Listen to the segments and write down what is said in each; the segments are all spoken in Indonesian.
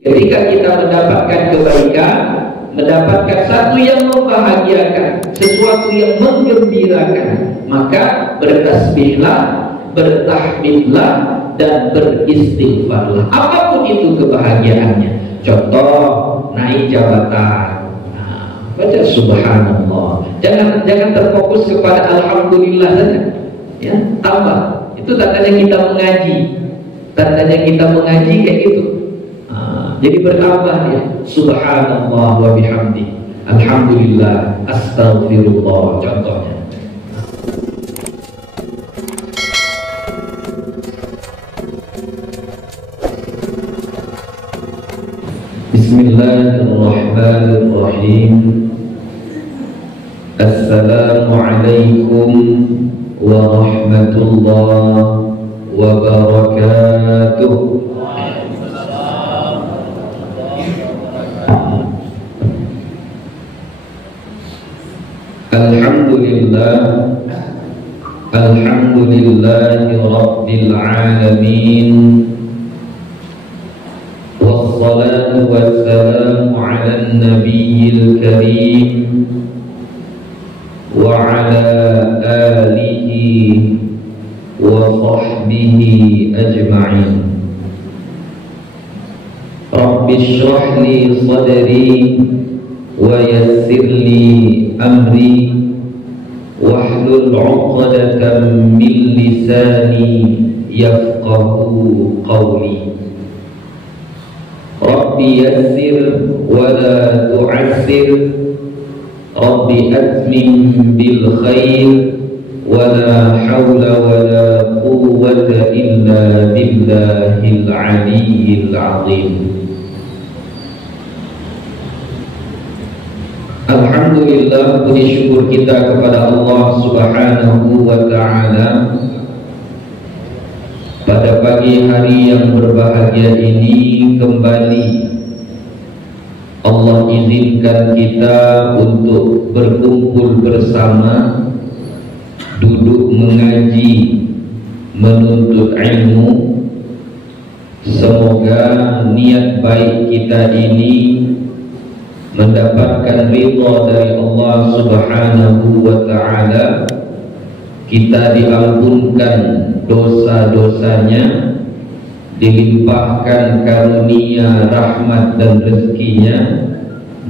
Ketika kita mendapatkan kebaikan, mendapatkan satu yang membahagiakan, sesuatu yang menggembirakan, maka bertasbihlah, bertahmidlah, dan beristighfarlah. Apapun itu kebahagiaannya. Contoh, naik jabatan, baca subhanallah. Jangan terfokus kepada alhamdulillah saja. Ya, tambah. Itu tandanya kita mengaji. Tandanya kita mengaji kayak gitu. Jadi bertambah ya. Subhanallah wa bihamdi. Alhamdulillah, astaghfirullah, contohnya. Bismillahirrahmanirrahim. Assalamualaikum warahmatullahi wabarakatuh. Alhamdulillahi rabbil alamin. Wassalatu wassalamu ala nabiyil karim wa ala alihi wa sahbihi ajma'in. Rabbi shrah li sadri wa yassir li amri wahlul 'uqdatam min lisani yafqahu qawli. Rabbi yassir wa la tu'assir, Rabbi atmim bil khair, wa la hawla wa la quwwata illa billahil aliyyil azim. Alhamdulillah, puji syukur kita kepada Allah Subhanahu wa ta'ala. Pada pagi hari yang berbahagia ini kembali Allah izinkan kita untuk berkumpul bersama, duduk mengaji, menuntut ilmu. Semoga niat baik kita ini mendapatkan ridha dari Allah Subhanahu wa ta'ala. Kita diampunkan dosa-dosanya, dilimpahkan karunia, rahmat dan rezekinya,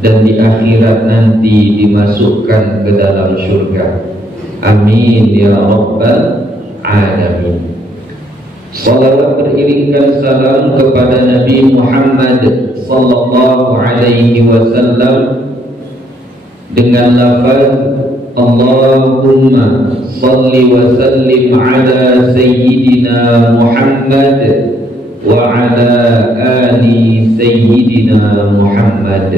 dan di akhirat nanti dimasukkan ke dalam surga. Amin ya rabbal alamin. Salawat beriringkan salam kepada Nabi Muhammad sallallahu alaihi wasallam dengan lafaz Allahumma salli wa sallim ala sayyidina Muhammad wa ala ali sayyidina Muhammad.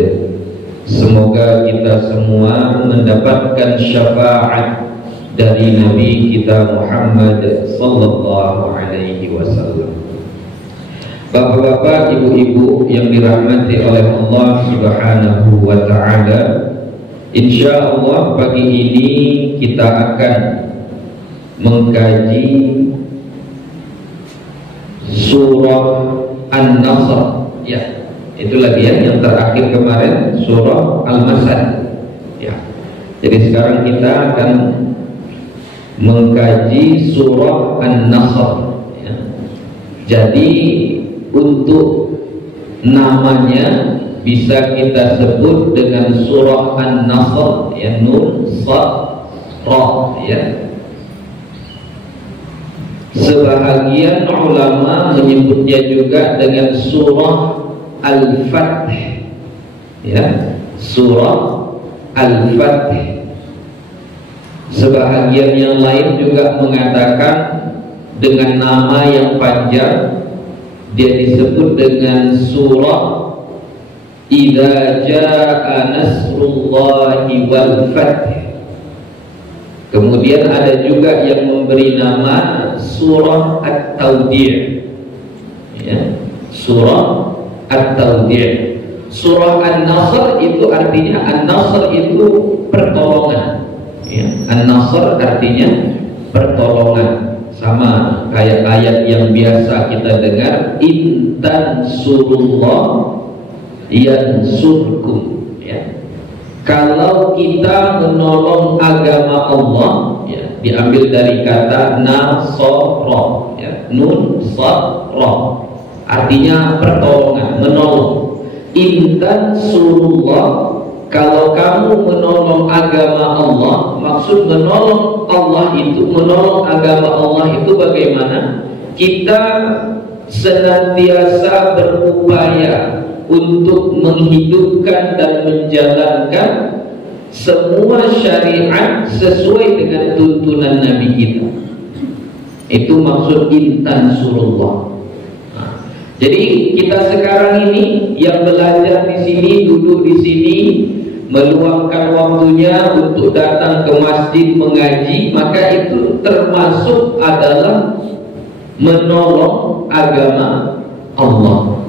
Semoga kita semua mendapatkan syafaat dari Nabi kita Muhammad sallallahu alaihi wasallam. Bapak-bapak, ibu-ibu yang dirahmati oleh Allah Subhanahu wa ta'ala, insyaallah pagi ini kita akan mengkaji surah An-Nasr. Ya, itu lagi ya, yang terakhir kemarin surah Al-Masad. Ya. Jadi sekarang kita akan mengkaji surah An-Nasr. Ya. Jadi untuk namanya bisa kita sebut dengan surah An-Nasr, ya, Nun, Sad, Ra, ya. Sebahagian ulama menyebutnya juga dengan surah Al-Fath, ya, surah Al-Fath. Sebahagian yang lain juga mengatakan dengan nama yang panjang, dia disebut dengan surah Idza jaa nasrullahi wal fath. Kemudian ada juga yang memberi nama surah At-Tawdi', ya, surah At-Tawdi'. Surah An-Nasr itu artinya, An-Nasr itu pertolongan, ya. An-Nasr artinya pertolongan. Sama kayak ayat yang biasa kita dengar, in tansurullah yansurkum, ya. Kalau kita menolong agama Allah, ya, diambil dari kata nasara, ya, nun sarra, artinya pertolongan, menolong. Intan surullah, kalau kamu menolong agama Allah, maksud menolong Allah itu, menolong agama Allah itu bagaimana? Kita senantiasa berupaya untuk menghidupkan dan menjalankan semua syariat sesuai dengan tuntunan Nabi kita. Itu maksud intan surullah. Nah, jadi kita sekarang ini yang belajar di sini, duduk di sini, meluangkan waktunya untuk datang ke masjid mengaji, maka itu termasuk adalah menolong agama Allah.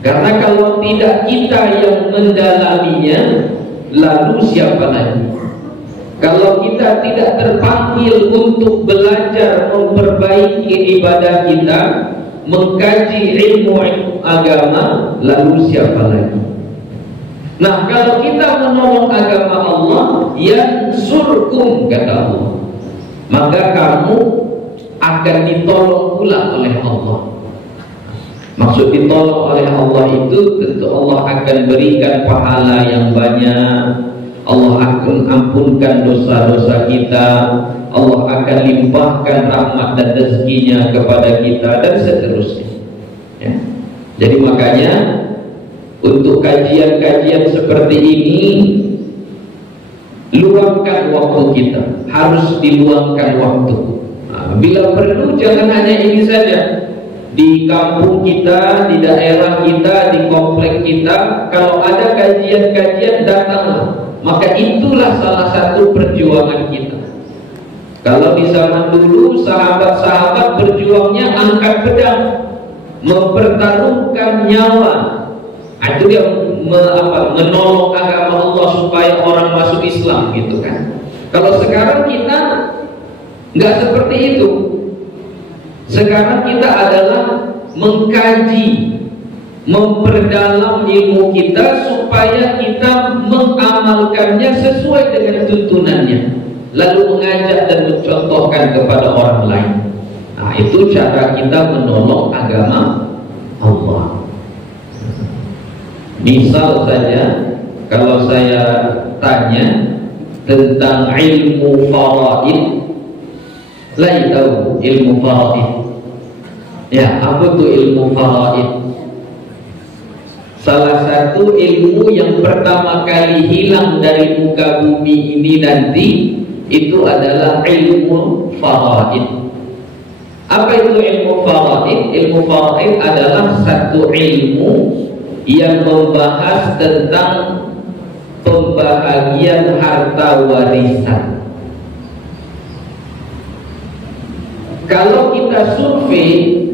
Karena kalau tidak kita yang mendalaminya, lalu siapa lagi? Kalau kita tidak terpanggil untuk belajar memperbaiki ibadah kita, mengkaji ilmu agama, lalu siapa lagi? Nah, kalau kita menolong agama Allah, yansurkum, kata Allah, maka kamu akan ditolong pula oleh Allah. Maksud ditolong oleh Allah itu tentu Allah akan berikan pahala yang banyak, Allah akan ampunkan dosa-dosa kita, Allah akan limpahkan rahmat dan rezekinya kepada kita, dan seterusnya, ya. Jadi makanya untuk kajian-kajian seperti ini, luangkan waktu kita, harus diluangkan waktu. Nah, bila perlu jangan hanya ini saja. Di kampung kita, di daerah kita, di komplek kita, kalau ada kajian-kajian, datanglah. Maka itulah salah satu perjuangan kita. Kalau di zaman dulu sahabat-sahabat berjuangnya angkat pedang, mempertaruhkan nyawa. Itu dia menolong agama Allah supaya orang masuk Islam, gitu kan. Kalau sekarang kita nggak seperti itu. Sekarang kita adalah mengkaji, memperdalam ilmu kita supaya kita mengamalkannya sesuai dengan tuntunannya, lalu mengajak dan mencontohkan kepada orang lain. Nah, itu cara kita menolong agama Allah. Misal saja, kalau saya tanya tentang ilmu faraid, lain tahu ilmu faraid. Ya, apa itu ilmu faraid? Salah satu ilmu yang pertama kali hilang dari muka bumi ini nanti, itu adalah ilmu faraid. Apa itu ilmu faraid? Ilmu faraid adalah satu ilmu yang membahas tentang pembahagian harta warisan. Kalau kita survei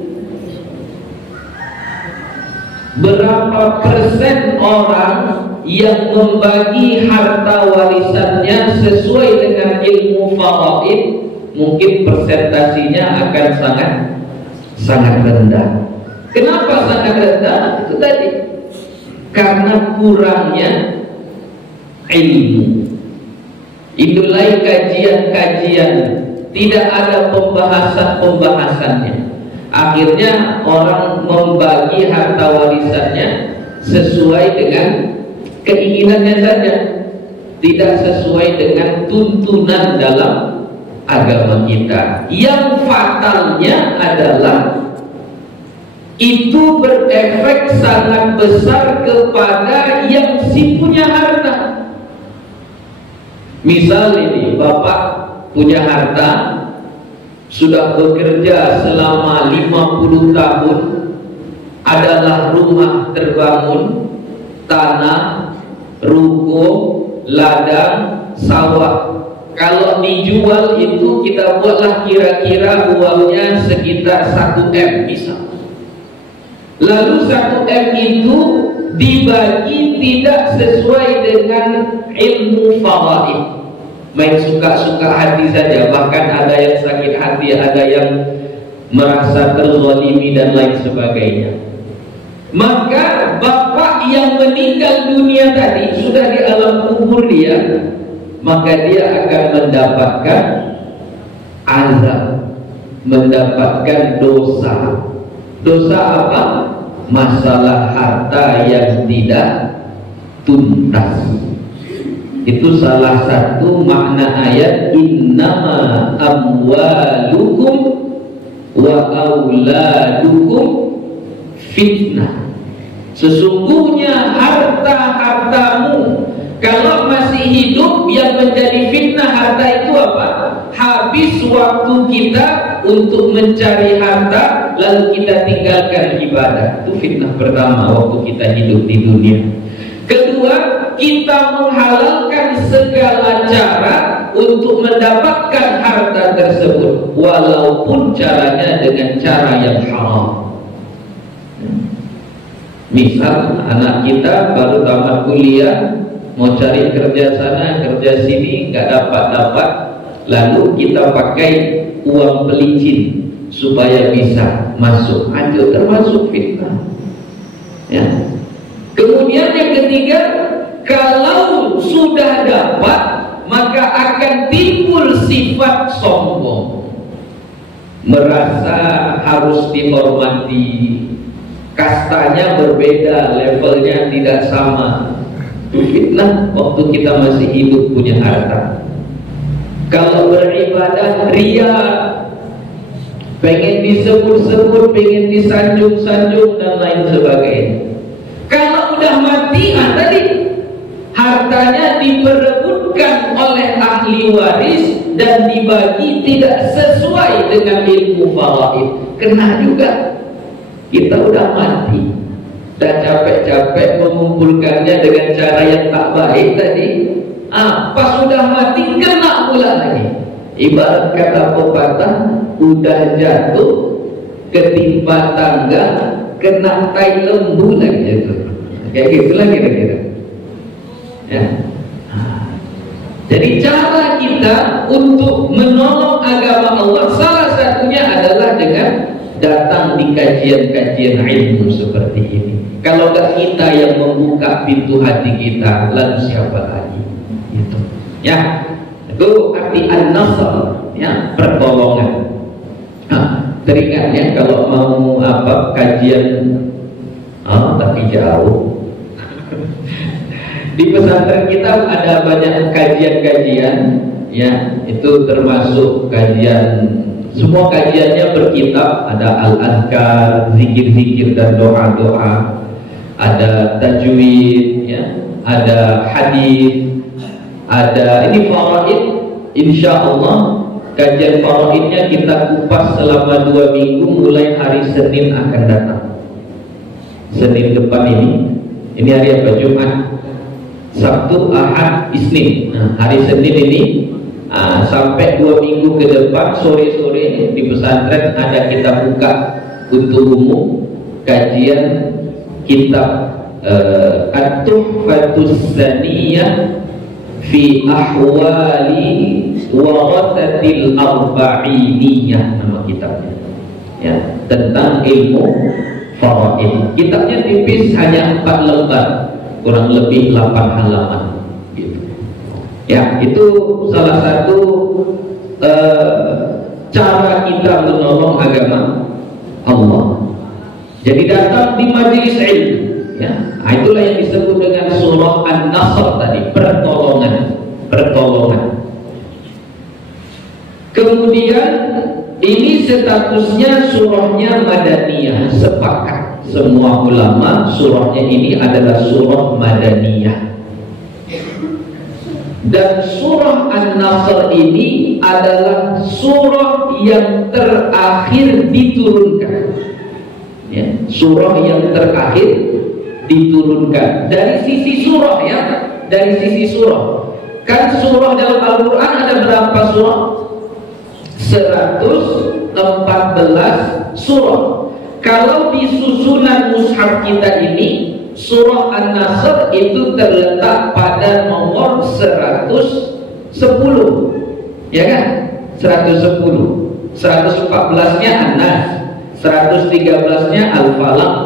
berapa persen orang yang membagi harta warisannya sesuai dengan ilmu faraid, mungkin persentasinya akan sangat rendah. Kenapa sangat rendah? Itu tadi, karena kurangnya ilmu. Itulah kajian-kajian, tidak ada pembahasan-pembahasannya. Akhirnya orang membagi harta warisannya sesuai dengan keinginannya saja, tidak sesuai dengan tuntunan dalam agama kita. Yang fatalnya adalah itu berefek sangat besar kepada yang si punya harta. Misal ini, bapak punya harta, sudah bekerja selama 50 tahun, adalah rumah terbangun, tanah, ruko, ladang, sawah. Kalau dijual itu kita buatlah kira-kira uangnya sekitar 1 M misal. Lalu 1 M itu dibagi tidak sesuai dengan ilmu faraid. Main suka-suka hati saja, bahkan ada yang sakit hati, ada yang merasa terzalimi dan lain sebagainya. Maka bapak yang meninggal dunia tadi sudah di alam kubur dia, maka dia akan mendapatkan azab, mendapatkan dosa. Dosa apa? Masalah harta yang tidak tuntas. Itu salah satu makna ayat innama amwalukum wa auladukum fitnah. Sesungguhnya harta-hartamu kalau masih hidup yang menjadi fitnah harta itu apa? Habis waktu kita untuk mencari harta lalu kita tinggalkan ibadah. Itu fitnah pertama waktu kita hidup di dunia. Kedua, kita menghalalkan segala cara untuk mendapatkan harta tersebut walaupun caranya dengan cara yang haram. Misal anak kita baru tamat kuliah, mau cari kerja sana kerja sini nggak dapat, lalu kita pakai uang pelicin supaya bisa masuk, itu termasuk fitnah ya. Kemudian yang ketiga, kalau sudah dapat maka akan timbul sifat sombong, merasa harus dihormati, kastanya berbeda, levelnya tidak sama. Itu fitnah waktu kita masih hidup punya harta. Kalau beribadah ria, pengen disebut-sebut, pengen disanjung-sanjung dan lain sebagainya. Kalau udah mati, tadi hartanya diperebutkan oleh ahli waris dan dibagi tidak sesuai dengan ilmu faraid, kena juga. Kita udah mati, udah capek-capek mengumpulkannya dengan cara yang tak baik tadi. Pas sudah mati kena pula lagi. Ibarat kata pepatah, udah jatuh ketimpa tangga kena tai lembu lagi itu. Kayak gitulah kira-kira. Ya. Jadi cara kita untuk menolong agama Allah salah satunya adalah dengan datang di kajian-kajian ilmu seperti ini. Kalau tak kita yang membuka pintu hati kita, lalu siapa lagi? Itu. Ya. Itu arti an-nasr, ya, pertolongan. Teringat ya kalau mau kajian tapi jauh. Di pesantren kita ada banyak kajian-kajian, ya, itu termasuk kajian, semua kajiannya berkitab, ada al-adhkar, zikir-zikir dan doa-doa, ada tajwid, ya, ada hadis, ada ini faraid. Insya Allah kajian faraidnya kita kupas selama 2 minggu, mulai hari Senin akan datang. Senin depan ini hari apa? Jumat, Sabtu, Ahad, Isnin. Hari Senin ini sampai 2 minggu ke depan, sore-sore di pesantren ada kita buka untuk umum kajian kitab At-Tuhfatus Zaniyah fi ahwali warathatil arba'iniyah, nama kitabnya, ya, tentang ilmu faraid. Kitabnya tipis, hanya 4 lembar, kurang lebih 8 halaman gitu. Ya, itu salah satu cara kita menolong agama Allah. Jadi datang di majelis ilmu, ya, itulah yang disebut dengan surah An-Nasr tadi, pertolongan. Kemudian ini statusnya surahnya Madaniyah, sepakat semua ulama surahnya ini adalah surah Madaniyah. Dan surah An-Nasr ini adalah surah yang terakhir diturunkan, ya, surah yang terakhir diturunkan. Dari sisi surah, ya, dari sisi surah, kan surah dalam Al-Quran ada berapa surah? 114 surah. Kalau di susunan mushaf kita ini, surah An-Nasr itu terletak pada nomor 110, ya kan? 110. 114-nya An-Nas, 113-nya Al-Falaq,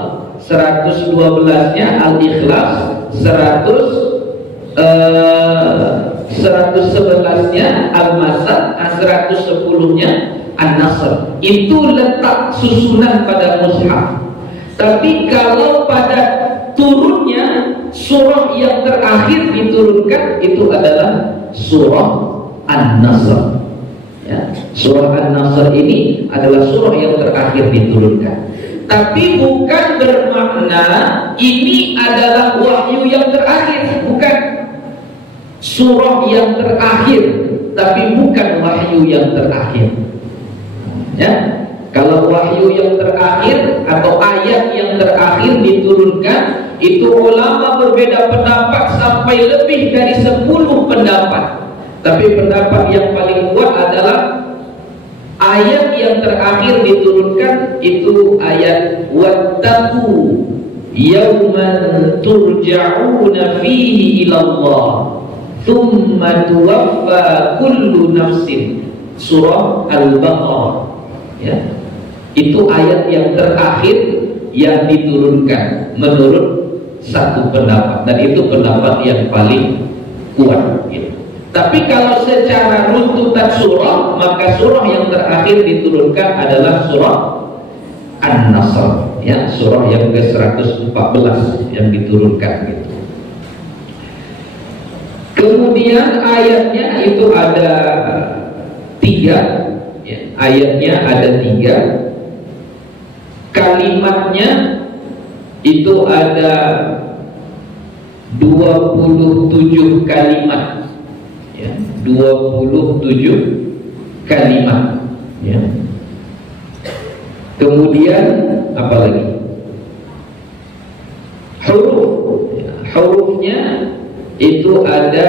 112-nya Al-Ikhlas, 111-nya Al-Masad, 110-nya An-Nasr. Itu letak susunan pada mushaf. Tapi kalau pada turunnya surah yang terakhir diturunkan itu adalah surah An-Nasr. Ya, surah An-Nasr ini adalah surah yang terakhir diturunkan. Tapi bukan bermakna ini adalah wahyu yang terakhir, bukan. Surah yang terakhir, tapi bukan wahyu yang terakhir. Ya, kalau wahyu yang terakhir atau ayat yang terakhir diturunkan, itu ulama berbeda pendapat sampai lebih dari 10 pendapat. Tapi pendapat yang paling kuat adalah ayat yang terakhir diturunkan itu ayat wattaqu yawman turja'una fihi ilallah thumma tuwaffa kullu nafsin, surah Al-Baqarah. Ya, itu ayat yang terakhir yang diturunkan menurut satu pendapat, dan itu pendapat yang paling kuat gitu. Tapi kalau secara runtutan surah, maka surah yang terakhir diturunkan adalah surah An-Nasr, ya, surah yang ke-114 yang diturunkan gitu. Kemudian ayatnya itu ada 3, ya, ayatnya ada 3, kalimatnya itu ada 27 kalimat. 27 kalimat, ya. Kemudian apa lagi? Huruf, ya, hurufnya itu ada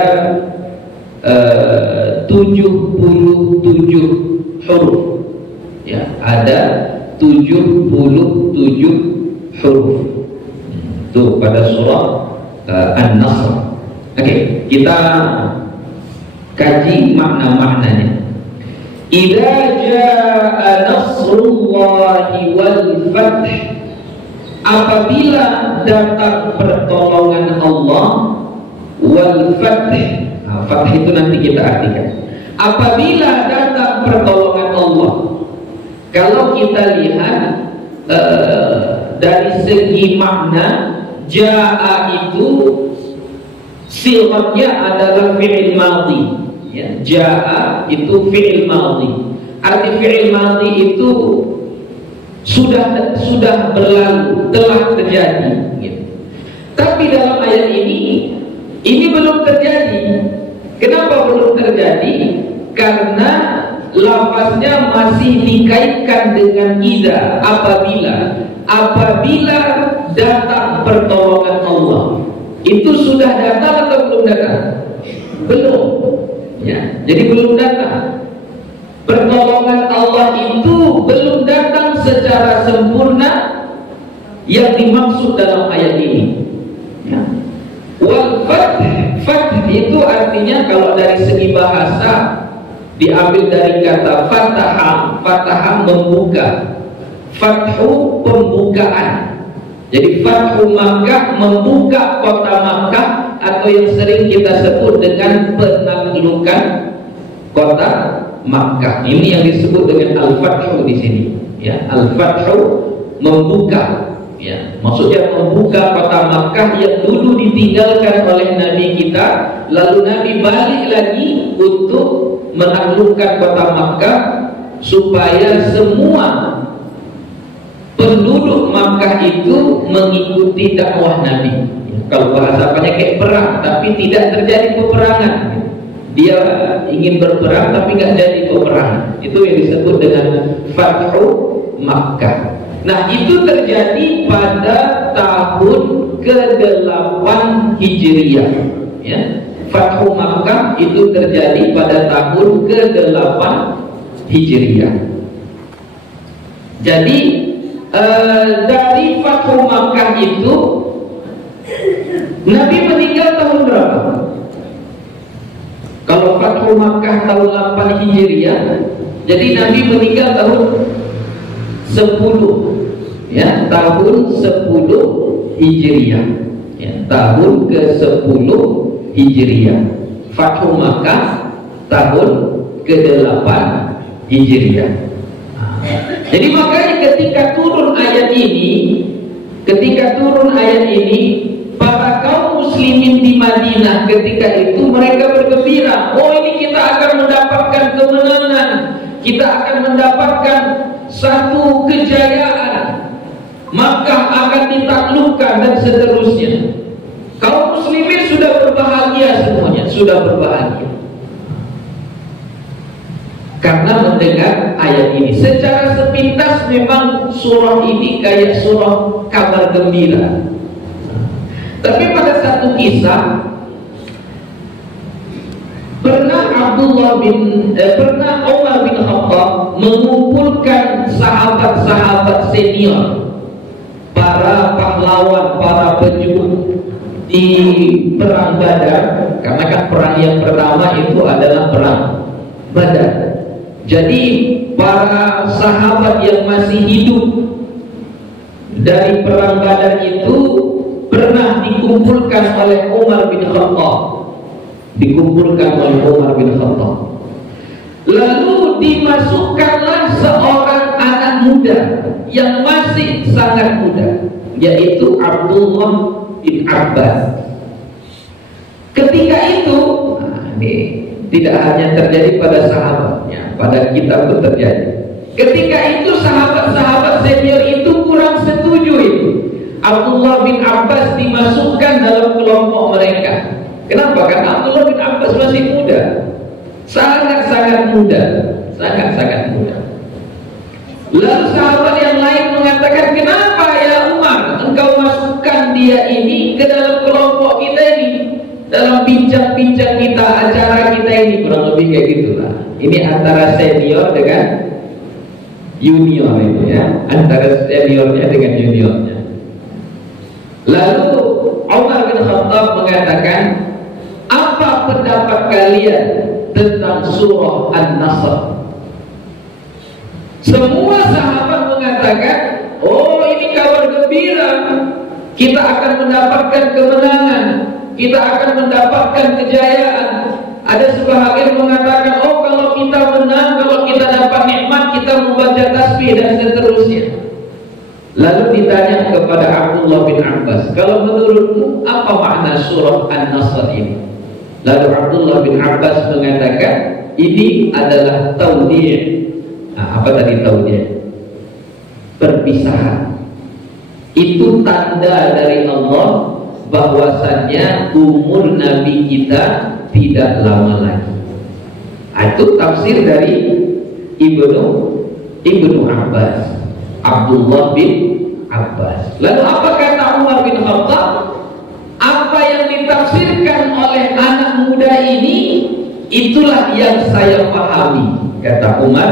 77 huruf, ya, ada 77 huruf. Itu pada surah An-Nasr. Oke, kita kaji makna-maknanya. Idza jaa nasrullahi wal fath, apabila datang pertolongan Allah, wal fath, fath itu nanti kita artikan. Apabila datang pertolongan Allah, kalau kita lihat dari segi makna, jaa itu sifatnya adalah fi'il madhi, ya. Jaa itu fi'il madhi. Arti fi'il madhi itu sudah berlalu, telah terjadi gitu. Tapi dalam ayat ini belum terjadi. Kenapa belum terjadi? Karena lafaznya masih dikaitkan dengan idza, apabila datang pertolongan Allah. Itu sudah datang atau belum datang? Belum, ya. Jadi belum datang. Pertolongan Allah itu belum datang secara sempurna yang dimaksud dalam ayat ini, ya. Wal fath, fath itu artinya kalau dari segi bahasa diambil dari kata fataha, fataha membuka, fathu pembukaan. Jadi Fathu Makkah membuka kota Makkah, atau yang sering kita sebut dengan penaklukan kota Makkah. Ini yang disebut dengan Al-Fathu di sini, ya. Al-Fathu membuka, ya. Maksudnya membuka kota Makkah yang dulu ditinggalkan oleh Nabi kita, lalu Nabi balik lagi untuk menaklukkan kota Makkah supaya semua penduduk Makkah itu mengikuti dakwah Nabi. Kalau bahasa apanya kayak perang, tapi tidak terjadi peperangan. Dia ingin berperang tapi nggak jadi peperangan. Itu yang disebut dengan Fathu Makkah. Nah, itu terjadi pada tahun ke-8 Hijriyah, ya. Fathu Makkah itu terjadi pada tahun ke-8 Hijriyah. Jadi dari Fathu Makkah itu Nabi meninggal tahun berapa? Kalau Fathu Makkah tahun 8 Hijriah, jadi Nabi meninggal tahun 10 ya, tahun 10 Hijriah, ya, tahun ke-10 Hijriah. Fathu Makkah tahun ke-8 Hijriah. Jadi makanya ketika turun ayat ini, para kaum muslimin di Madinah ketika itu mereka bergembira, oh ini kita akan mendapatkan kemenangan, kita akan mendapatkan satu kejayaan, Makkah akan ditaklukkan dan seterusnya. Kaum muslimin sudah berbahagia semuanya, sudah berbahagia karena mendengar ayat ini. Secara sepintas memang surah ini kayak surah kabar gembira. Tapi pada satu kisah pernah Umar bin Khattab mengumpulkan sahabat-sahabat senior, para pahlawan, para pejuang di perang Badar. Karena kan perang yang pertama itu adalah perang Badar. Jadi para sahabat yang masih hidup dari perang Badar itu pernah dikumpulkan oleh Umar bin Khattab. Lalu dimasukkanlah seorang anak muda yang masih sangat muda, yaitu Abdullah bin Abbas. Ketika itu, ini tidak hanya terjadi pada sahabatnya, pada kita pun terjadi. Ketika itu sahabat-sahabat senior itu kurang setuju itu Abdullah bin Abbas dimasukkan dalam kelompok mereka. Kenapa? Karena Abdullah bin Abbas masih muda, sangat-sangat muda. Lalu sahabat yang lain mengatakan, kenapa ya Umar, engkau masukkan dia ini ke dalam kelompok kita ini, dalam bincang-bincang kita, acara kita ini. Kurang lebih kayak gitulah. Ini antara senior dengan junior itu ya, antara seniornya dengan juniornya. Lalu Umar bin Khattab mengatakan, apa pendapat kalian tentang surah An-Nasr? Semua sahabat mengatakan, oh ini kabar gembira, kita akan mendapatkan kemenangan, kita akan mendapatkan kejayaan. Ada sebahagian mengatakan, oh kalau kita menang, kalau kita dapat nikmat, kita membaca tasbih dan seterusnya. Lalu ditanya kepada Abdullah bin Abbas, kalau menurutmu apa makna surah An-Nasr ini? Lalu Abdullah bin Abbas mengatakan, ini adalah taudih. Nah, apa tadi taudih? Perpisahan. Itu tanda dari Allah bahwasannya umur Nabi kita tidak lama lagi. Itu tafsir dari Ibnu Abbas, Abdullah bin Abbas. Lalu apa kata Umar bin Khattab? Apa yang ditafsirkan oleh anak muda ini, itulah yang saya pahami, kata Umar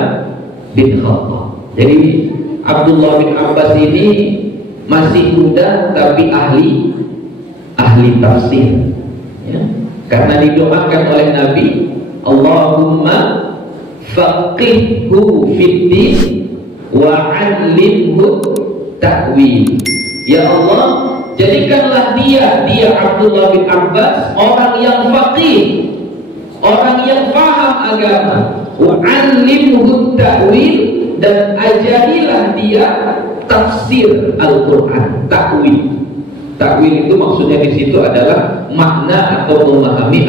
bin Khattab. Jadi Abdullah bin Abbas ini masih muda tapi ahli tafsir ya. Karena didoakan oleh Nabi, Allahumma faqihhu fiddin wa 'allimhu ta'wil. Ya Allah, jadikanlah dia Abdullah bin Abbas orang yang faqih, orang yang paham agama, wa 'allimhu ta'wil, dan ajarilah dia tafsir Al-Qur'an, ta'wil. Ta'wil itu maksudnya di situ adalah makna atau memahami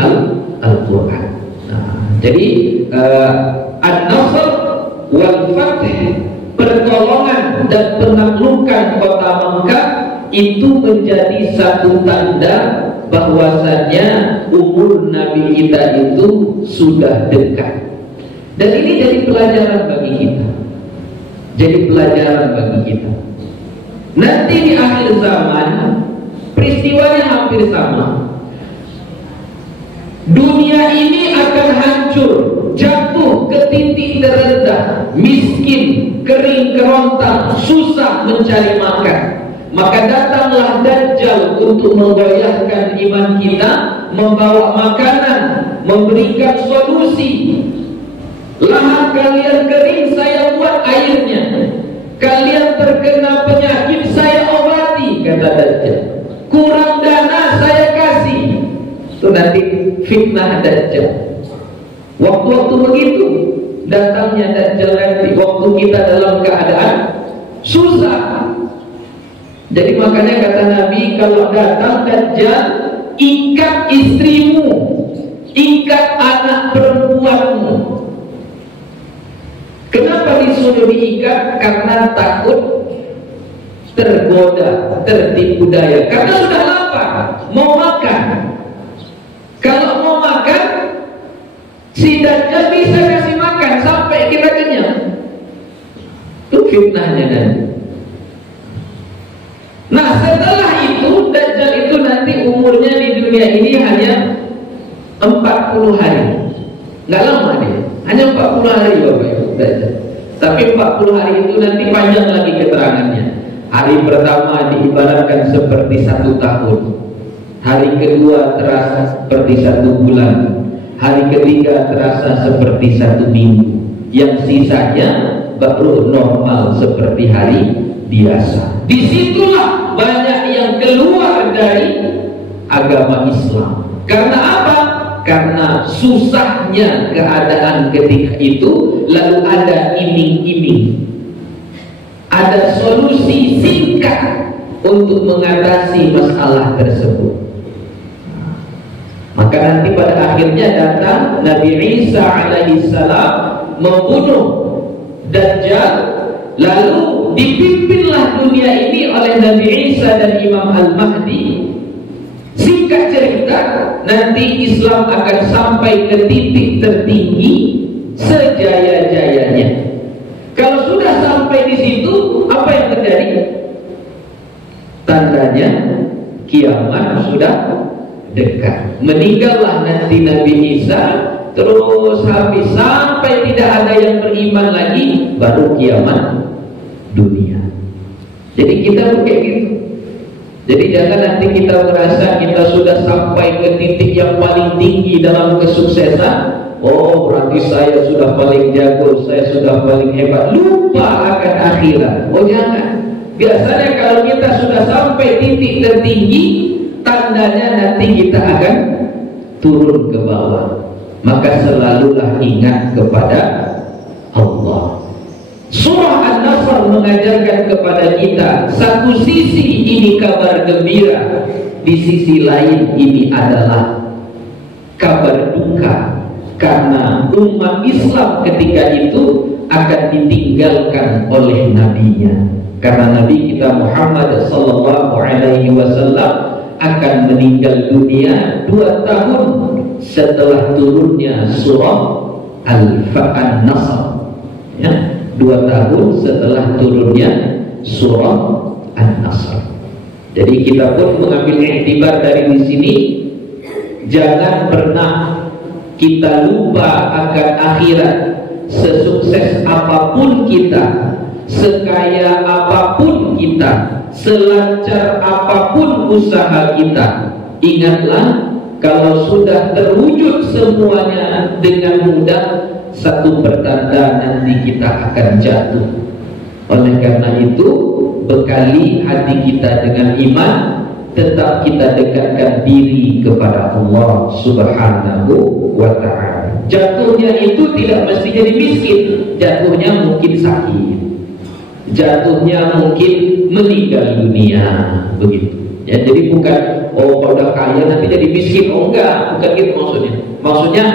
Al-Qur'an. Nah, jadi An-Nasr wal Fath, pertolongan dan penaklukan kota Makkah, itu menjadi satu tanda bahwasannya umur Nabi kita itu sudah dekat. Dan ini jadi pelajaran bagi kita. Nanti di akhir zaman peristiwanya hampir sama. Dunia ini akan hancur, jatuh ke titik terendah, miskin, kering kerontang, susah mencari makan. Maka datanglah Dajjal untuk menggoyahkan iman kita, membawa makanan, memberikan solusi. Lahan kalian kering, saya buat airnya. Kalian terkena penyakit, saya obati, kata Dajjal. Kurang dana, saya kasih. Itu nanti fitnah Dajjal. Waktu-waktu begitu datangnya Dajjal nanti, waktu kita dalam keadaan susah. Jadi makanya kata Nabi, kalau datang Dajjal, ikat istrimu, ikat anak perempuanmu. Kenapa disuruh diikat? Karena takut tergoda, tertipu daya. Karena sudah lapar, mau makan. Kalau mau makan, si Dajjal bisa kasih makan sampai kita kenyang. Itu fitnahnya nanti. Nah, setelah itu Dajjal itu nanti umurnya di dunia ini hanya 40 hari. Nggak lama dia, hanya 40 hari Bapak Ibu Dajjal. Tapi 40 hari itu nanti panjang lagi keterangannya. Hari pertama diibaratkan seperti 1 tahun. Hari kedua terasa seperti 1 bulan. Hari ketiga terasa seperti 1 minggu. Yang sisanya baru normal seperti hari biasa. Disitulah banyak yang keluar dari agama Islam. Karena apa? Karena susahnya keadaan ketika itu, lalu ada iming-iming, ada solusi singkat untuk mengatasi masalah tersebut. Maka nanti pada akhirnya datang Nabi Isa alaihissalam membunuh Dajjal, lalu dipimpinlah dunia ini oleh Nabi Isa dan Imam Al-Mahdi. Singkat cerita, nanti Islam akan sampai ke titik tertinggi sejaya-jayanya. Kalau sudah sampai di situ, apa yang terjadi? Tandanya kiamat sudah dekat. Meninggallah nanti Nabi Isa, terus habis sampai tidak ada yang beriman lagi, baru kiamat dunia. Jadi kita kayak gitu. Jadi jangan nanti kita merasa kita sudah sampai ke titik yang paling tinggi dalam kesuksesan. Oh, berarti saya sudah paling jago, saya sudah paling hebat. Lupa akan akhirat. Oh jangan. Biasanya kalau kita sudah sampai titik tertinggi, tandanya nanti kita akan turun ke bawah. Maka selalulah ingat kepada Allah. Surah An-Nasr mengajarkan kepada kita, satu sisi ini kabar gembira, di sisi lain ini adalah kabar duka, karena umat Islam ketika itu akan ditinggalkan oleh nabinya. Karena Nabi kita Muhammad sallallahu alaihi wasallam akan meninggal dunia 2 tahun setelah turunnya surah Al-Nasr, ya. 2 tahun setelah turunnya surah An-Nasr. Jadi kita pun mengambil iktibar dari di sini, jangan pernah kita lupa akan akhirat. Sesukses apapun kita, sekaya apapun kita, selancar apapun usaha kita, ingatlah kalau sudah terwujud semuanya dengan mudah, satu pertanda nanti kita akan jatuh. Oleh karena itu, bekali hati kita dengan iman, tetap kita dekatkan diri kepada Allah Subhanahu wa ta'ala. Jatuhnya itu tidak mesti jadi miskin, jatuhnya mungkin sakit, jatuhnya mungkin meninggal dunia, begitu. Ya, jadi bukan kalau udah kaya nanti jadi miskin. Oh enggak, bukan gitu maksudnya. Maksudnya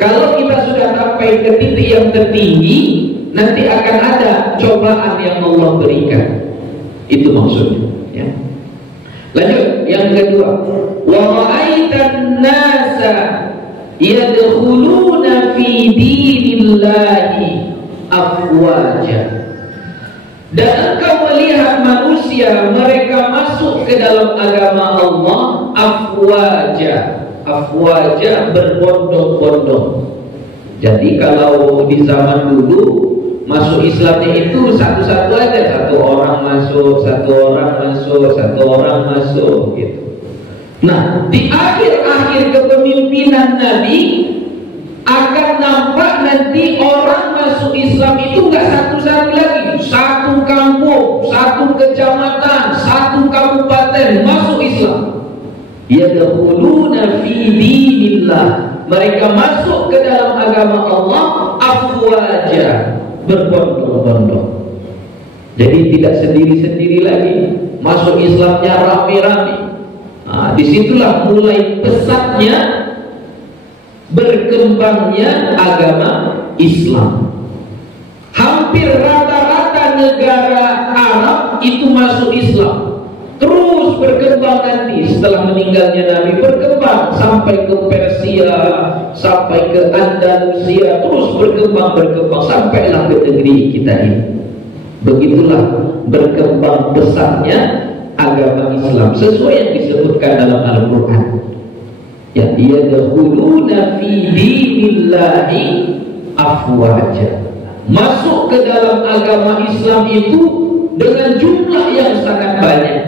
kalau kita sudah sampai ke titik yang tertinggi, nanti akan ada cobaan yang Allah berikan. Itu maksudnya, ya. Lanjut, yang kedua, wa ra'aitan nasa yadkhuluna fi dinillahi afwaja. Dan engkau melihat manusia, mereka masuk ke dalam agama Allah afwaja. Afwaja, berbondong-bondong. Jadi kalau di zaman dulu masuk Islamnya itu satu-satu aja, satu orang masuk, satu orang masuk, satu orang masuk, gitu. Nah, di akhir-akhir kepemimpinan Nabi akan nampak nanti orang masuk Islam itu nggak satu-satu lagi, satu kampung Yadkhuluna fi dinillah, mereka masuk ke dalam agama Allah afwaja, berbondong-bondong. Jadi tidak sendiri-sendiri lagi, masuk Islamnya rame-rame. Nah, disitulah mulai pesatnya berkembangnya agama Islam. Hampir rata-rata negara Arab itu masuk Islam. Terus berkembang nanti setelah meninggalnya Nabi, berkembang sampai ke Persia, sampai ke Andalusia, terus berkembang sampailah ke negeri kita ini. Begitulah berkembang besarnya agama Islam sesuai yang disebutkan dalam Al-Quran. Ya, yadkhuluna fi dinillahi afwaja, masuk ke dalam agama Islam itu dengan jumlah yang sangat banyak.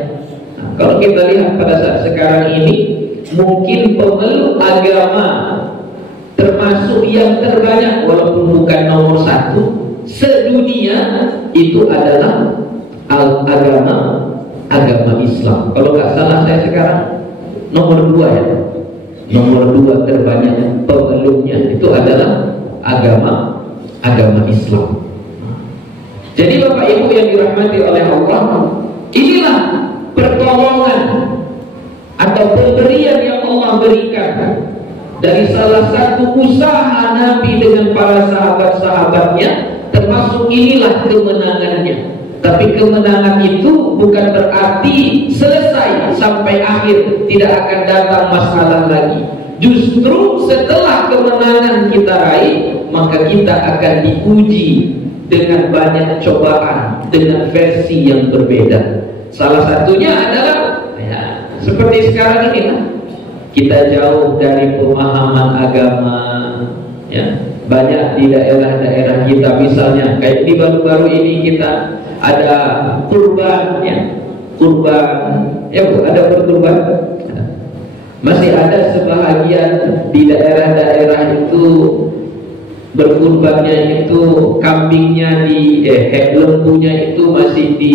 Nah, kalau kita lihat pada saat sekarang ini, mungkin pemeluk agama termasuk yang terbanyak, walaupun bukan nomor satu sedunia, itu adalah agama Islam. Kalau nggak salah saya sekarang nomor 2 ya, nomor 2 terbanyak pemeluknya itu adalah agama Islam. Jadi Bapak Ibu yang dirahmati oleh Allah, inilah pertolongan atau pemberian yang Allah berikan dari salah satu usaha Nabi dengan para sahabat-sahabatnya, termasuk inilah kemenangannya. Tapi kemenangan itu bukan berarti selesai sampai akhir, tidak akan datang masalah lagi. Justru setelah kemenangan kita raih, maka kita akan diuji dengan banyak cobaan, dengan versi yang berbeda. Salah satunya adalah ya, seperti sekarang ini lah, kita jauh dari pemahaman agama, ya. Banyak di daerah-daerah kita, misalnya kayak di baru-baru ini kita ada kurban, ya, kurban, ya Bu, ada berkurban. Masih ada sebahagian di daerah-daerah itu berkurbannya itu kambingnya di lembunya itu masih di,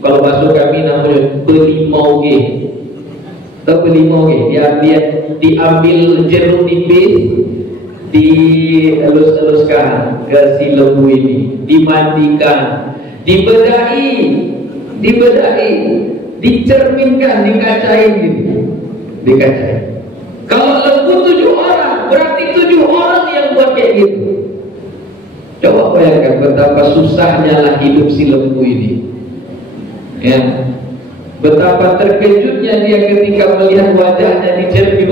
kalau bahasa kami namanya belimauge. Atau belimauge, dia diambil jeruk nipis, dielus-eluskan ke si lembu ini, dimandikan, dibedai, dicerminkan, dikacain gitu. Dikacain. Kalau lembu 7 orang, berarti 7 orang yang buat kayak gitu. Coba bayangkan betapa susahnya lah hidup si lembu ini. Ya. Betapa terkejutnya dia ketika melihat wajahnya di cermin.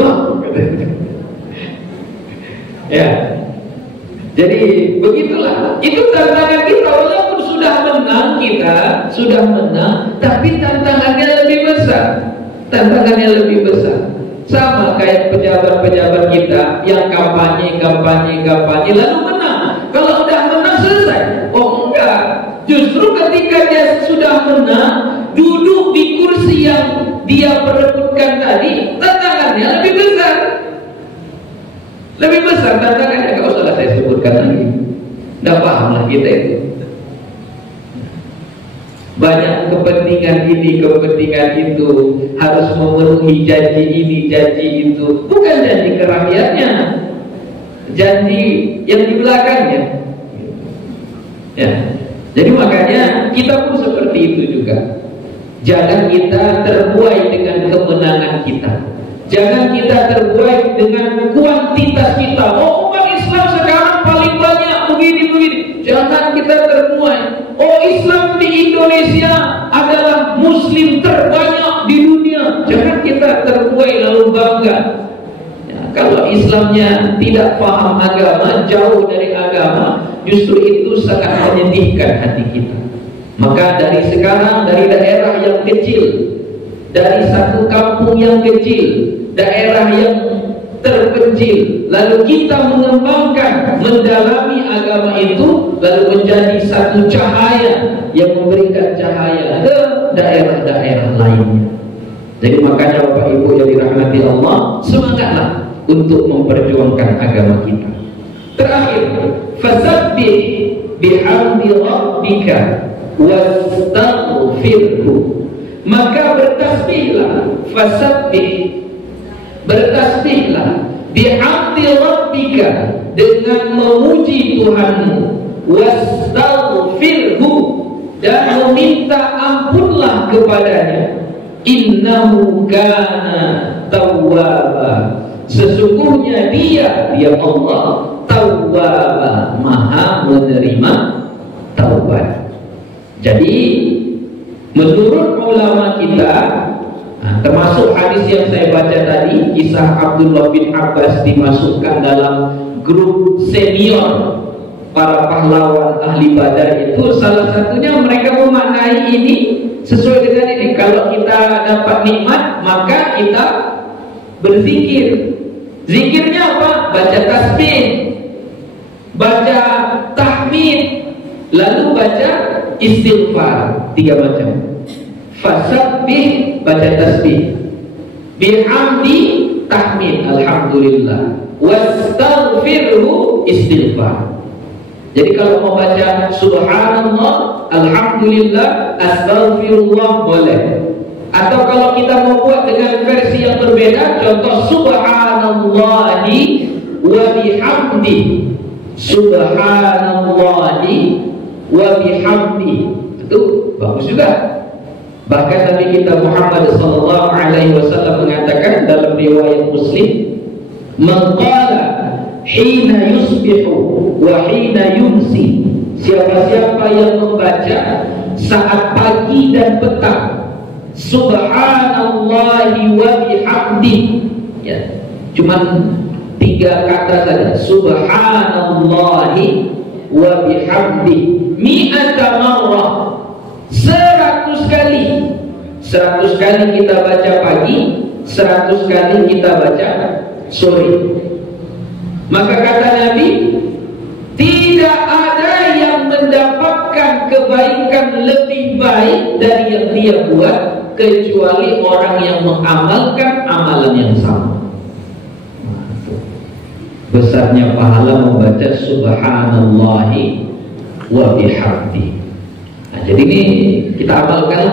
Ya. Jadi begitulah. Itu tantangan kita, walaupun sudah menang, tapi tantangannya lebih besar. Tantangannya lebih besar. Sama kayak pejabat-pejabat kita yang kampanye lalu menang. Kalau udah menang selesai. Oh enggak. Justru ketika dia sudah menang, duduk di kursi yang dia perebutkan tadi, tantangannya lebih besar. Lebih besar tantangannya, enggak usah saya sebutkan lagi. Enggak paham lah kita itu. Banyak kepentingan ini, kepentingan itu, harus memenuhi janji ini, janji itu. Bukan janji ke rakyatnya, janji yang di belakangnya. Ya. Jadi makanya kita pun seperti itu juga. Jangan kita terbuai dengan kemenangan kita. Jangan kita terbuai dengan kuantitas kita. Oh, umat Islam sekarang paling banyak begini-begini. Jangan kita terbuai. Oh, Islam di Indonesia adalah Muslim terbanyak di dunia. Jangan kita terbuai lalu bangga. Ya, kalau Islamnya tidak paham agama, jauh dari agama, justru itu sangat menyedihkan hati kita. Maka dari sekarang, dari daerah yang kecil, dari satu kampung yang kecil, daerah yang terpencil, lalu kita mengembangkan, mendalami agama itu, lalu menjadi satu cahaya yang memberikan cahaya ke daerah-daerah lainnya. Jadi makanya Bapak Ibu yang dirahmati Allah, semangatlah untuk memperjuangkan agama kita. Terakhir, fasabbih bihamdi rabbika wastaghfirhu, maka bertasbihlah, fasabbih, bertasbihlah bihamdi rabbika, dengan memuji Tuhanmu, wastaghfirhu, dan meminta ampunlah kepadanya, innahu kana tawwaba, sesungguhnya dia Allah tawwaba, maha menerima taubat. Jadi menurut ulama kita, termasuk hadis yang saya baca tadi, kisah Abdullah bin Abbas dimasukkan dalam grup senior para pahlawan ahli Badar itu, salah satunya mereka memaknai ini sesuai dengan ini. Kalau kita dapat nikmat, maka kita berzikir. Zikirnya apa? Baca tasbih, baca tahmid, lalu baca istighfar, 3 macam. Fasabbih, baca tasbih, bihamdi, tahmid, alhamdulillah, wastaghfirhu, istighfar. Jadi kalau mau baca subhanallah, alhamdulillah, astaghfirullah boleh. Atau kalau kita mau buat dengan versi yang berbeda, contoh subhanallahi wa bihamdi, subhanallahi wa bihamdi, itu bagus juga. Bahkan Nabi kita Muhammad sallallahu alaihi wasallam mengatakan dalam riwayat Muslim, man qala hina yusbihu wa hina yumsi, siapa-siapa yang membaca saat pagi dan petang subhanallahi wa bihamdi, ya, cuman 3 kata saja, subhanallahi wa bihamdi, mi'ata marrah, 100 kali. 100 kali kita baca pagi, 100 kali kita baca sore. Maka kata Nabi, tidak ada yang mendapatkan kebaikan lebih baik dari yang dia buat kecuali orang yang mengamalkan amalan yang sama. Besarnya pahala membaca subhanallahi wa bihamdi. Nah, jadi ini kita amalkan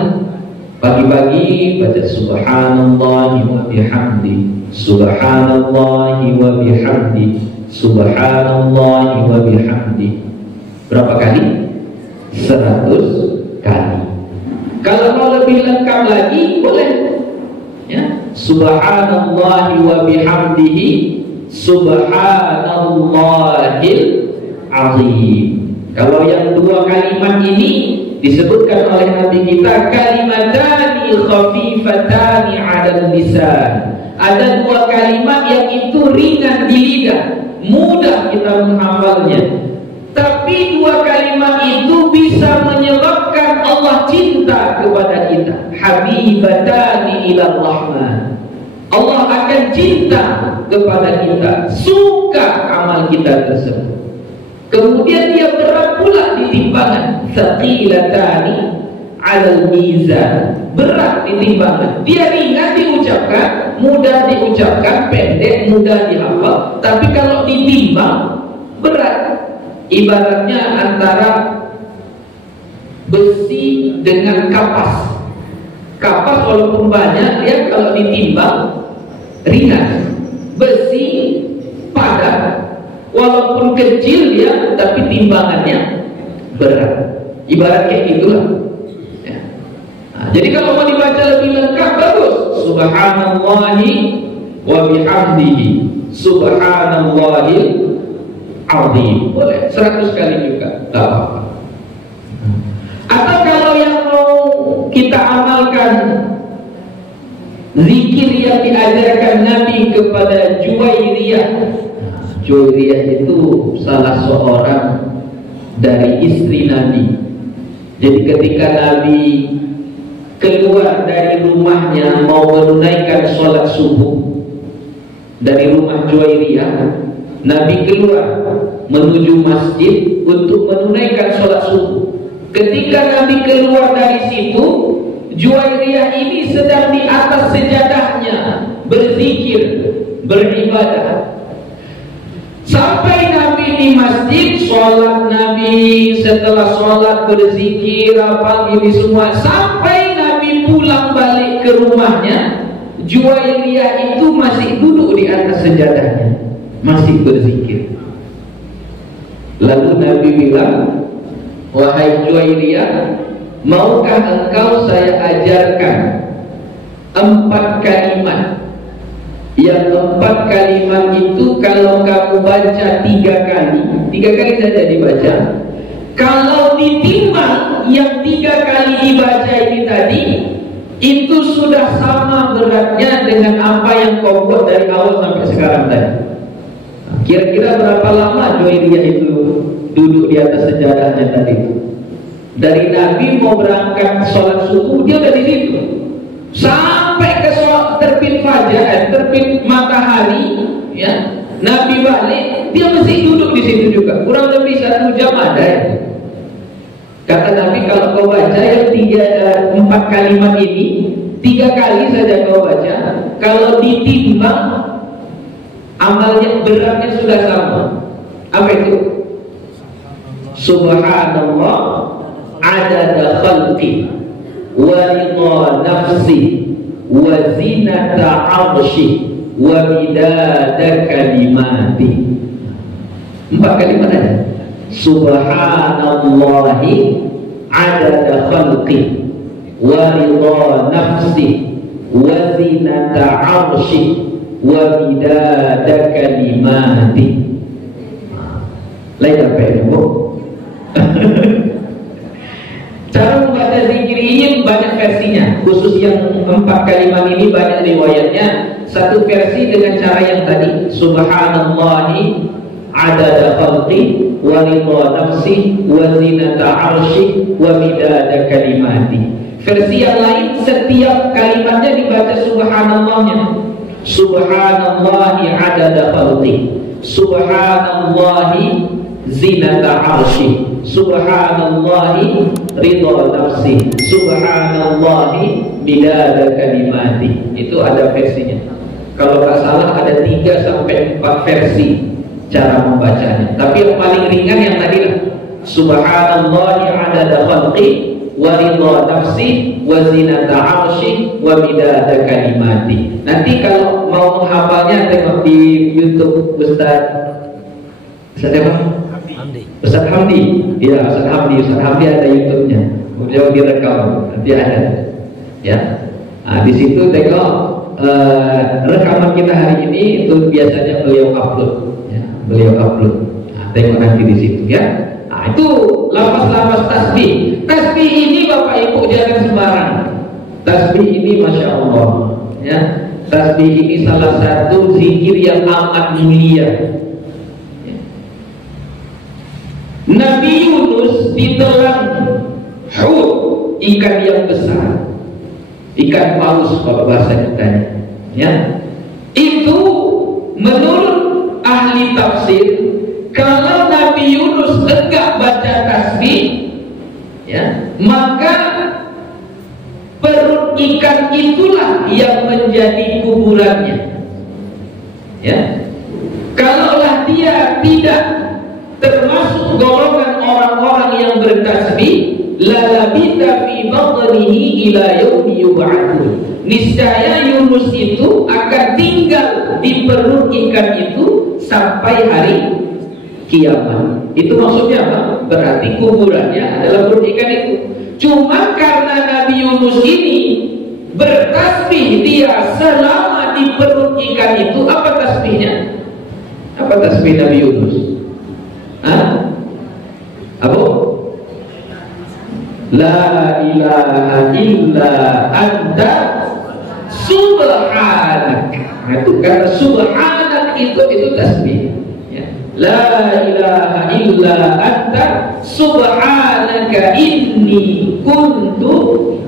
pagi-pagi, baca subhanallahi wa bihamdi, subhanallahi wa bihamdi, subhanallahi wa bihamdi. Berapa kali? 100 kali. Kalau mau lebih lengkap lagi boleh, ya, subhanallahi wa bihamdihi, subhanallahil azim. Kalau yang 2 kalimat ini disebutkan oleh Nabi kita, kalimatani khafifatani 'alal lisan. Ada 2 kalimat yang itu ringan di lidah, mudah kita menghafalnya. Tapi 2 kalimat itu bisa menyebabkan Allah cinta kepada kita. Habibatani ilal rahman. Allah akan cinta kepada kita, suka amal kita tersebut. Kemudian dia berat pula di timbangan, thaqilatani 'alal mizan, berat di timbangan. Dia ringan diucapkan, mudah diucapkan, pendek, mudah dihafal. Tapi kalau ditimbang berat. Ibaratnya antara besi dengan kapas. Kapas walaupun banyak, dia kalau ditimbang ringan. Besi padat, walaupun kecil dia, tapi timbangannya berat. Ibarat kayak gitulah, ya. Nah, jadi kalau mau dibaca lebih lengkap, bagus, subhanallahi wa bihamdihi, subhanallahil azim, boleh 100 kali juga, tak apa-apa. Atau kalau yang mau kita amalkan zikir yang diajarkan Nabi kepada Juwairiyah. Juwairiyah itu salah seorang dari istri Nabi. Jadi ketika Nabi keluar dari rumahnya mau menunaikan sholat subuh, dari rumah Juwairiyah, Nabi keluar menuju masjid untuk menunaikan sholat subuh. Ketika Nabi keluar dari situ, Juwairiyah ini sedang di atas sejadahnya berzikir, beribadah. Sampai Nabi di masjid, sholat Nabi, setelah sholat berzikir, apa ini semua. Sampai Nabi pulang balik ke rumahnya, Juwairiyah itu masih duduk di atas sejadahnya, masih berzikir. Lalu Nabi bilang, wahai Juwairiyah, maukah engkau saya ajarkan 4 kalimat? Yang 4 kalimat itu kalau kamu baca 3 kali saja dibaca. Kalau ditimbang yang 3 kali dibaca ini tadi, itu sudah sama beratnya dengan apa yang kau buat dari awal sampai sekarang tadi. Kira-kira berapa lama Juwairiyah itu duduk di atas sejadahnya tadi? Dari Nabi mau berangkat sholat subuh, dia udah di situ. Sampai ke sholat terbit fajar, terbit matahari, ya, Nabi balik, dia masih duduk di situ juga. Kurang lebih 1 jam ada ya. Kata Nabi, kalau kau baca yang 4 kalimat ini 3 kali saja kau baca, kalau ditimbang amalnya beratnya sudah sama. Apa itu? Subhanallah adada khalqi wa ridha nafsi wa zinata 'arsy wa midada kalimati. 4 kalimat ada. Subhanallahi adada khalqi wa ridha nafsi wa zinata 'arsy wa midada kalimati. Lain apa ya, Bu? Cara membaca zikir ini banyak versinya. Khusus yang 4 kalimat ini banyak riwayatnya. Satu versi dengan cara yang tadi, Subhanallahi adada khalqi wa ridha nafsi wa zinata 'arsy wa midada kalimati. Versi yang lain setiap kalimatnya dibaca subhanallahnya. Subhanallahi adada khalqi, Subhanallahi zinata 'arsy, Subhanallahi ridha nafsi, Subhanallahi midada kalimati. Itu ada versinya. Kalau nggak salah ada 3 sampai 4 versi cara membacanya. Tapi yang paling ringan yang tadi lah, Subhanallahi adada khalqi wa ridha nafsi wa zinata 'arsy wa midada kalimati. Nanti kalau mau menghafalnya tengok di YouTube Ustaz Ustaz Hamdi. Iya, Ustaz Hamdi ada YouTube-nya. Beliau direkam, nanti ada. Ya. Nah, di situ tengok rekaman kita hari ini itu biasanya beliau upload. Ya, beliau upload. Nah, tengok nanti di situ ya. Nah, itu lafaz-lafaz tasbih. Tasbih ini Bapak Ibu jangan sembarang. Tasbih ini Masya Allah. Ya. Tasbih ini salah satu zikir yang amat mulia. Nabi Yunus ditelan Hud, ikan yang besar, ikan paus kalau bahasa kita, ya. Itu menurut ahli tafsir, kalau Nabi Yunus enggak baca tasbih, ya, maka perut ikan itulah yang menjadi kuburannya. Ya, kalaulah dia tidak termasuk golongan orang-orang yang bertasbih, lalabita fi batnihi ila yaumi yub'atsun. Niscaya Yunus itu akan tinggal di perut ikan itu sampai hari kiamat. Itu maksudnya apa? Berarti kuburannya adalah perut ikan itu. Cuma karena Nabi Yunus ini bertasbih dia selama di perut ikan itu, apa tasbihnya? Apa tasbih Nabi Yunus? Apa? La ilaha illa anta subhanak. Itu karena subhanak itu tasbih. Ya. La ilaha illa anta subhanaka inni kuntu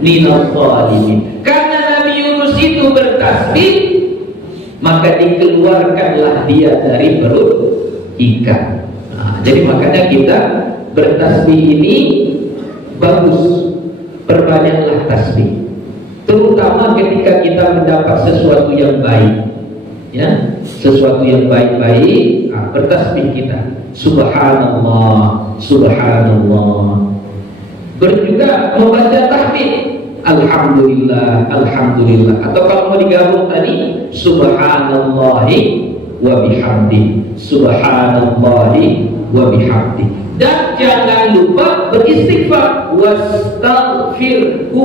minadh dhalimin. Karena Nabi Yunus itu bertasbih, maka dikeluarkanlah dia dari perut ikan. Jadi makanya kita bertasbih ini bagus, perbanyaklah tasbih, terutama ketika kita mendapat sesuatu yang baik, ya, sesuatu yang baik-baik, bertasbih kita, subhanallah, subhanallah. Juga membaca tahmid, alhamdulillah, alhamdulillah. Atau kalau mau digabung tadi, subhanallahi wa bihamdi, subhanallahi wa bihamdi. Dan jangan lupa beristighfar, wastaghfirhu.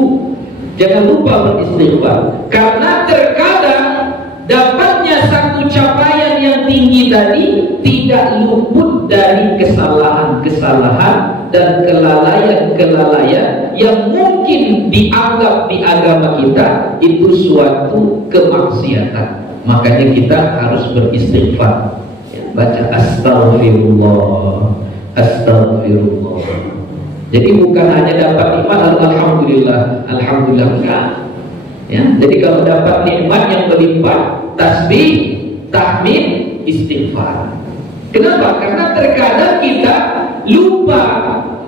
Jangan lupa beristighfar, karena terkadang dapatnya satu capaian yang tinggi tadi tidak luput dari kesalahan-kesalahan dan kelalaian-kelalaian yang mungkin dianggap di agama kita itu suatu kemaksiatan. Makanya kita harus beristighfar. Baca astaghfirullah, astaghfirullah. Jadi bukan hanya dapat nikmat lalu alhamdulillah, alhamdulillah, enggak. Ya, jadi kalau dapat nikmat yang berlimpah, tasbih, tahmid, istighfar. Kenapa? Karena terkadang kita lupa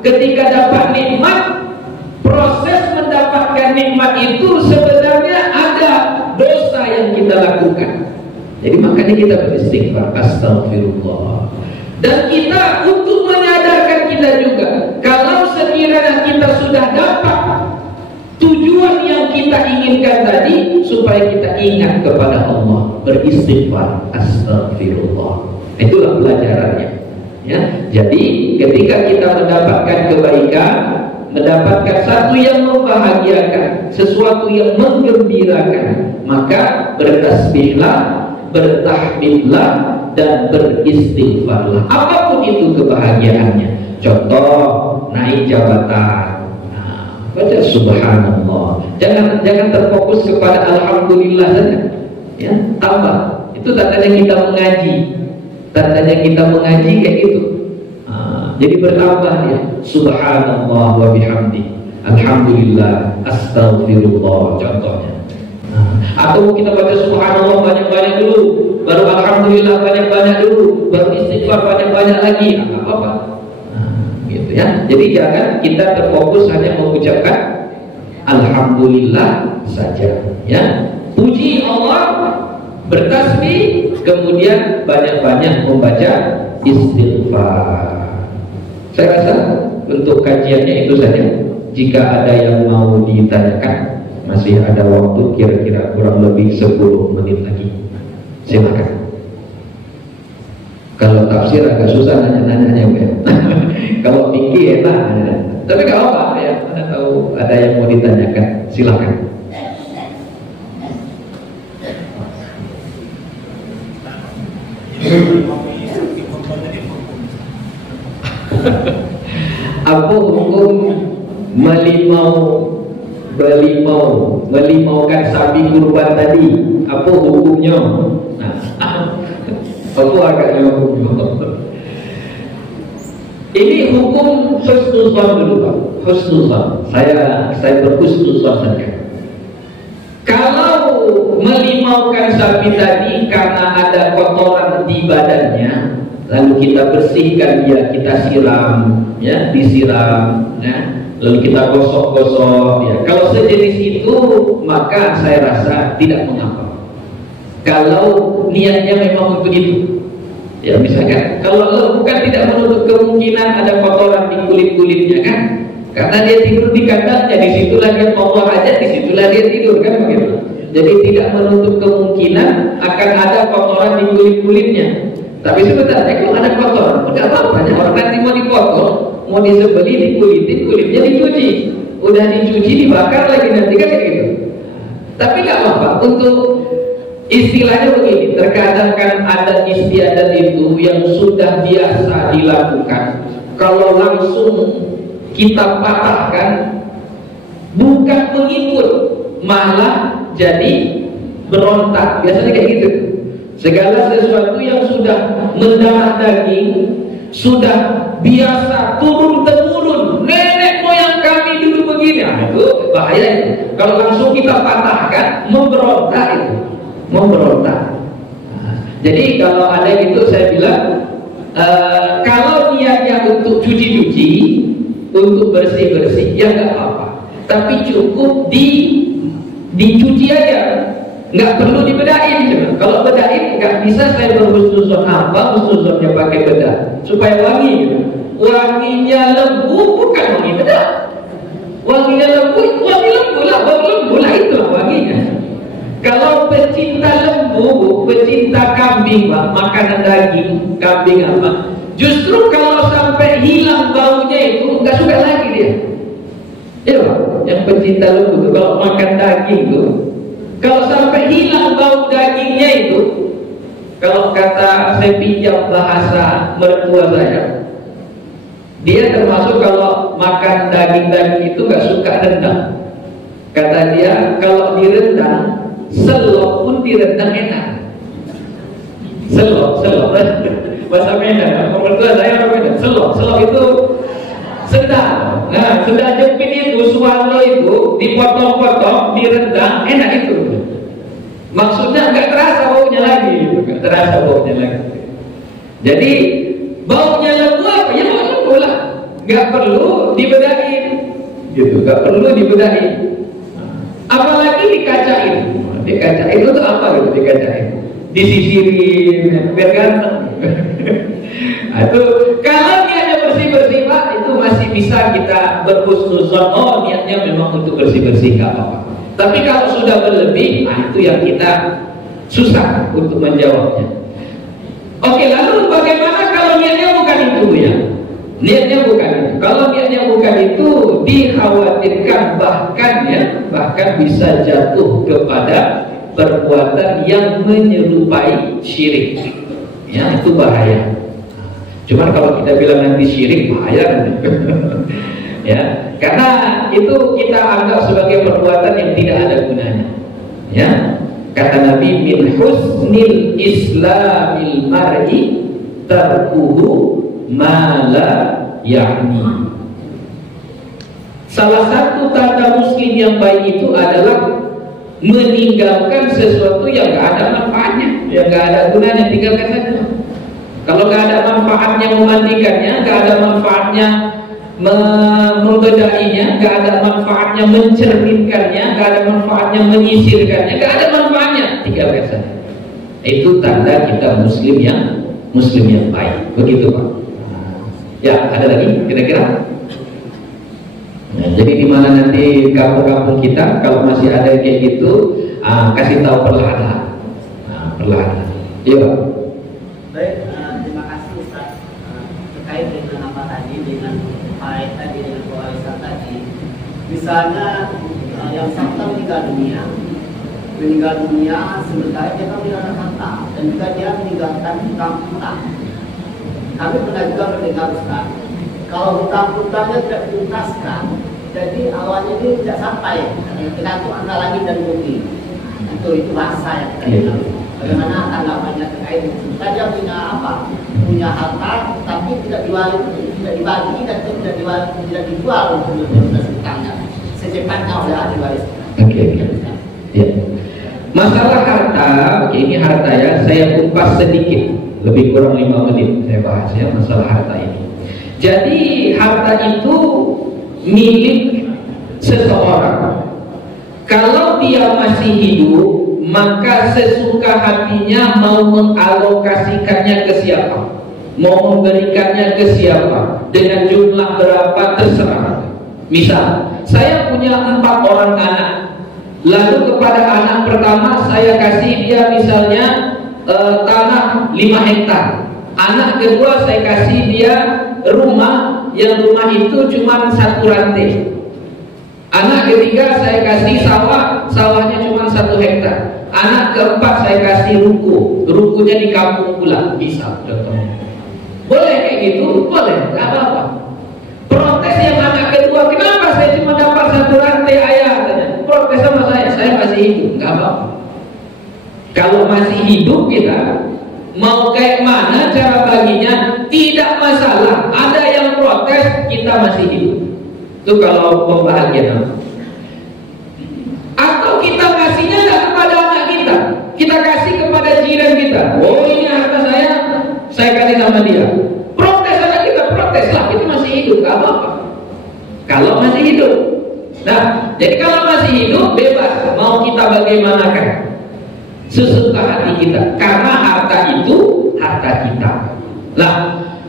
ketika dapat nikmat, proses mendapatkan nikmat itu sebenarnya ada dosa yang kita lakukan. Jadi makanya kita beristighfar, astagfirullah. Dan kita untuk menyadarkan kita juga, kalau sekiranya kita sudah dapat tujuan yang kita inginkan tadi, supaya kita ingat kepada Allah, beristighfar, astagfirullah. Itulah pelajarannya. Ya, jadi ketika kita mendapatkan kebaikan, mendapatkan satu yang membahagiakan, sesuatu yang menggembirakan, maka bertasbihlah, bertahmidlah, dan beristighfarlah. Apapun itu kebahagiaannya. Contoh, naik jabatan, baca subhanallah. Jangan terfokus kepada alhamdulillah saja. Ya, tambah. Itu tandanya kita mengaji. Tandanya kita mengaji kayak gitu. Jadi bertambah ya. Subhanallah wa bihamdi, alhamdulillah, astaghfirullah contohnya. Atau kita baca subhanallah banyak-banyak dulu, baru alhamdulillah banyak-banyak dulu, baru istighfar banyak-banyak lagi. Apa-apa. Gitu ya. Jadi jangan kita terfokus hanya mengucapkan alhamdulillah saja. Ya. Puji Allah, bertasbih, kemudian banyak-banyak membaca istighfar. Saya rasa untuk kajiannya itu saja. Jika ada yang mau ditanyakan, masih ada waktu kira-kira kurang lebih 10 menit lagi. Silakan. Kalau tafsir agak susah nanya-nanyanya ya. Kalau fikih enak. Tapi gak apa-apa ya. Anda tahu ada yang mau ditanyakan, silakan. Apa hukum melimaukan sapi kurban tadi? Apa hukumnya? Apa agaknya hukumnya? Ini hukum husnuzan dulu Pak. Husnuzan. Saya berhusnuzan saja. Kalau melimaukan sapi tadi karena ada kotoran di badannya, lalu kita bersihkan dia, kita siram, ya, disiram, ya, lalu kita gosok-gosok, ya. Kalau sejenis itu, maka saya rasa tidak mengapa. Kalau niatnya memang begitu, ya, misalkan kalau bukan tidak menutup kemungkinan ada kotoran di kulit-kulitnya kan, karena dia tidur di kandangnya, disitulah dia Allah aja, disitulah dia tidur kan begitu. Jadi tidak menutup kemungkinan akan ada kotoran di kulit-kulitnya. Tapi sebenarnya kalau ada kotoran, udah apa-apa, orang nanti mau dipotong, mau disembeli, dikulitin, kulitnya dicuci, udah dicuci, dibakar lagi nanti kan kayak gitu. Tapi nggak apa-apa. Untuk istilahnya begini, terkadang kan ada istiadat itu yang sudah biasa dilakukan. Kalau langsung kita patahkan, bukan mengikut, malah jadi berontak. Biasanya kayak gitu. Segala sesuatu yang sudah mendarah daging, sudah biasa turun-temurun, nenek moyang kami dulu begini, itu bahaya itu. Kalau langsung kita patahkan, memberontak itu, memberontak. Jadi kalau ada gitu saya bilang, kalau niatnya untuk cuci-cuci, untuk bersih-bersih, ya nggak apa-apa. Tapi cukup dicuci aja. Nggak perlu dibedain. Kalau bedain nggak bisa. Saya berhusnuzon apa? Husnuzonnya pakai bedah supaya wangi. Wanginya lembu bukan wangi bedah. Wanginya wangi lembu lah itulah wanginya. Kalau pecinta lembu, pecinta kambing, Pak, makanan daging kambing apa? Justru kalau sampai hilang baunya itu nggak suka lagi dia. Ya, Pak, yang pecinta lembu itu kalau makan daging itu, kalau sampai hilang bau dagingnya itu, kalau kata saya pinjam bahasa mertua saya, dia termasuk kalau makan daging-daging itu nggak suka rendang. Kata dia kalau direndang, selop pun direndang enak. Selop bahasa Medan. Mertua saya orang Medan. Selop itu sendal. Nah, sendal jepit itu, suwalo itu dipotong-potong, direndang, enak itu. Maksudnya nggak terasa baunya lagi, nggak terasa baunya lagi. Jadi baunya lembu apa? Ya bau lembu lah. Nggak perlu dibedahin, gitu. Nggak perlu dibedahin. Apalagi dikacain. Dikacain itu apa gitu? Dikacain, disisirin, biar ganteng. Itu kalau niatnya bersih-bersih, Pak, itu masih bisa kita berhusnuzon. Oh, niatnya memang untuk bersih-bersih, nggak apa-apa. Tapi kalau sudah berlebih, nah itu yang kita susah untuk menjawabnya. Oke, lalu bagaimana kalau niatnya bukan itu ya? Niatnya bukan itu. Kalau niatnya bukan itu, dikhawatirkan bahkan bisa jatuh kepada perbuatan yang menyerupai syirik. Ya, itu bahaya. Cuman kalau kita bilang nanti syirik, bahaya. Ya, karena itu kita anggap sebagai perbuatan yang tidak ada gunanya. Ya, kata Nabi, min husnil islamil mar'i tarkuhu ma la ya'ni. Salah satu tanda muslim yang baik itu adalah meninggalkan sesuatu yang gak ada manfaatnya, yang gak ada gunanya, tinggalkan saja. Kalau gak ada manfaatnya memandikannya, gak ada manfaatnya membedainya, gak ada manfaatnya mencerminkannya, gak ada manfaatnya menyisirkannya, gak ada manfaatnya, tinggalkan saja. Itu tanda kita muslim yang baik. Begitu, Pak. Ya, ada lagi kira-kira? Nah, jadi di mana nanti kampung-kampung kita kalau masih ada kayak gitu, kasih tahu perlahan. Perlahan. Iya, Pak. Baik, terima kasih Ustaz. Terkait dengan apa tadi, dengan faedah tadi, dengan kewarisan tadi. Misalnya yang bersangkutan meninggal dunia sementara dia kan meninggalkan harta dan juga dia meninggalkan hutang-hutang. Kami pernah juga mendengar Ustaz, kalau hutang-hutangnya tidak dituntaskan, jadi awalnya ini tidak sampai tergantung antara langit dan bumi. Itu bahasa yang kita dengar. Bagaimana tanggapannya terkait itu? Dia punya apa? Punya harta, tapi tidak dibagi dan tidak dijual untuk melunasi hutangnya. Secepatnya oleh ahli waris. Oke. Ya. Masalah harta, ini harta ya, saya kupas sedikit, lebih kurang 5 menit saya bahas ya masalah harta ini. Jadi harta itu milik seseorang. Kalau dia masih hidup, maka sesuka hatinya mau mengalokasikannya ke siapa, mau memberikannya ke siapa, dengan jumlah berapa terserah. Misal, saya punya 4 orang anak, lalu kepada anak pertama saya kasih dia misalnya tanah 5 hektar. Anak kedua saya kasih dia rumah, yang rumah itu cuma 1 rantai. Anak ketiga saya kasih sawah, sawahnya cuma 1 hektar. Anak keempat saya kasih ruko, rukonya di kampung pula, bisa contohnya. Boleh kayak gitu? Boleh, nggak apa-apa. Protes yang anak kedua, kenapa saya cuma dapat 1 rantai ayah? Protes sama saya masih hidup, nggak apa-apa. Kalau masih hidup kita mau kayak mana cara baginya tidak masalah. Ada yang protes, kita masih hidup. Itu kalau pembahagian. Atau kita kasihnya nggak kepada anak kita, kita kasih kepada jiran kita. Oh, ini harta saya kasih sama dia. Protes anak kita, protes lah, itu masih hidup, nggak apa-apa. Kalau masih hidup. Nah, jadi kalau masih hidup bebas, mau kita bagaimanakan sesuka hati kita, karena harta itu harta kita. Nah,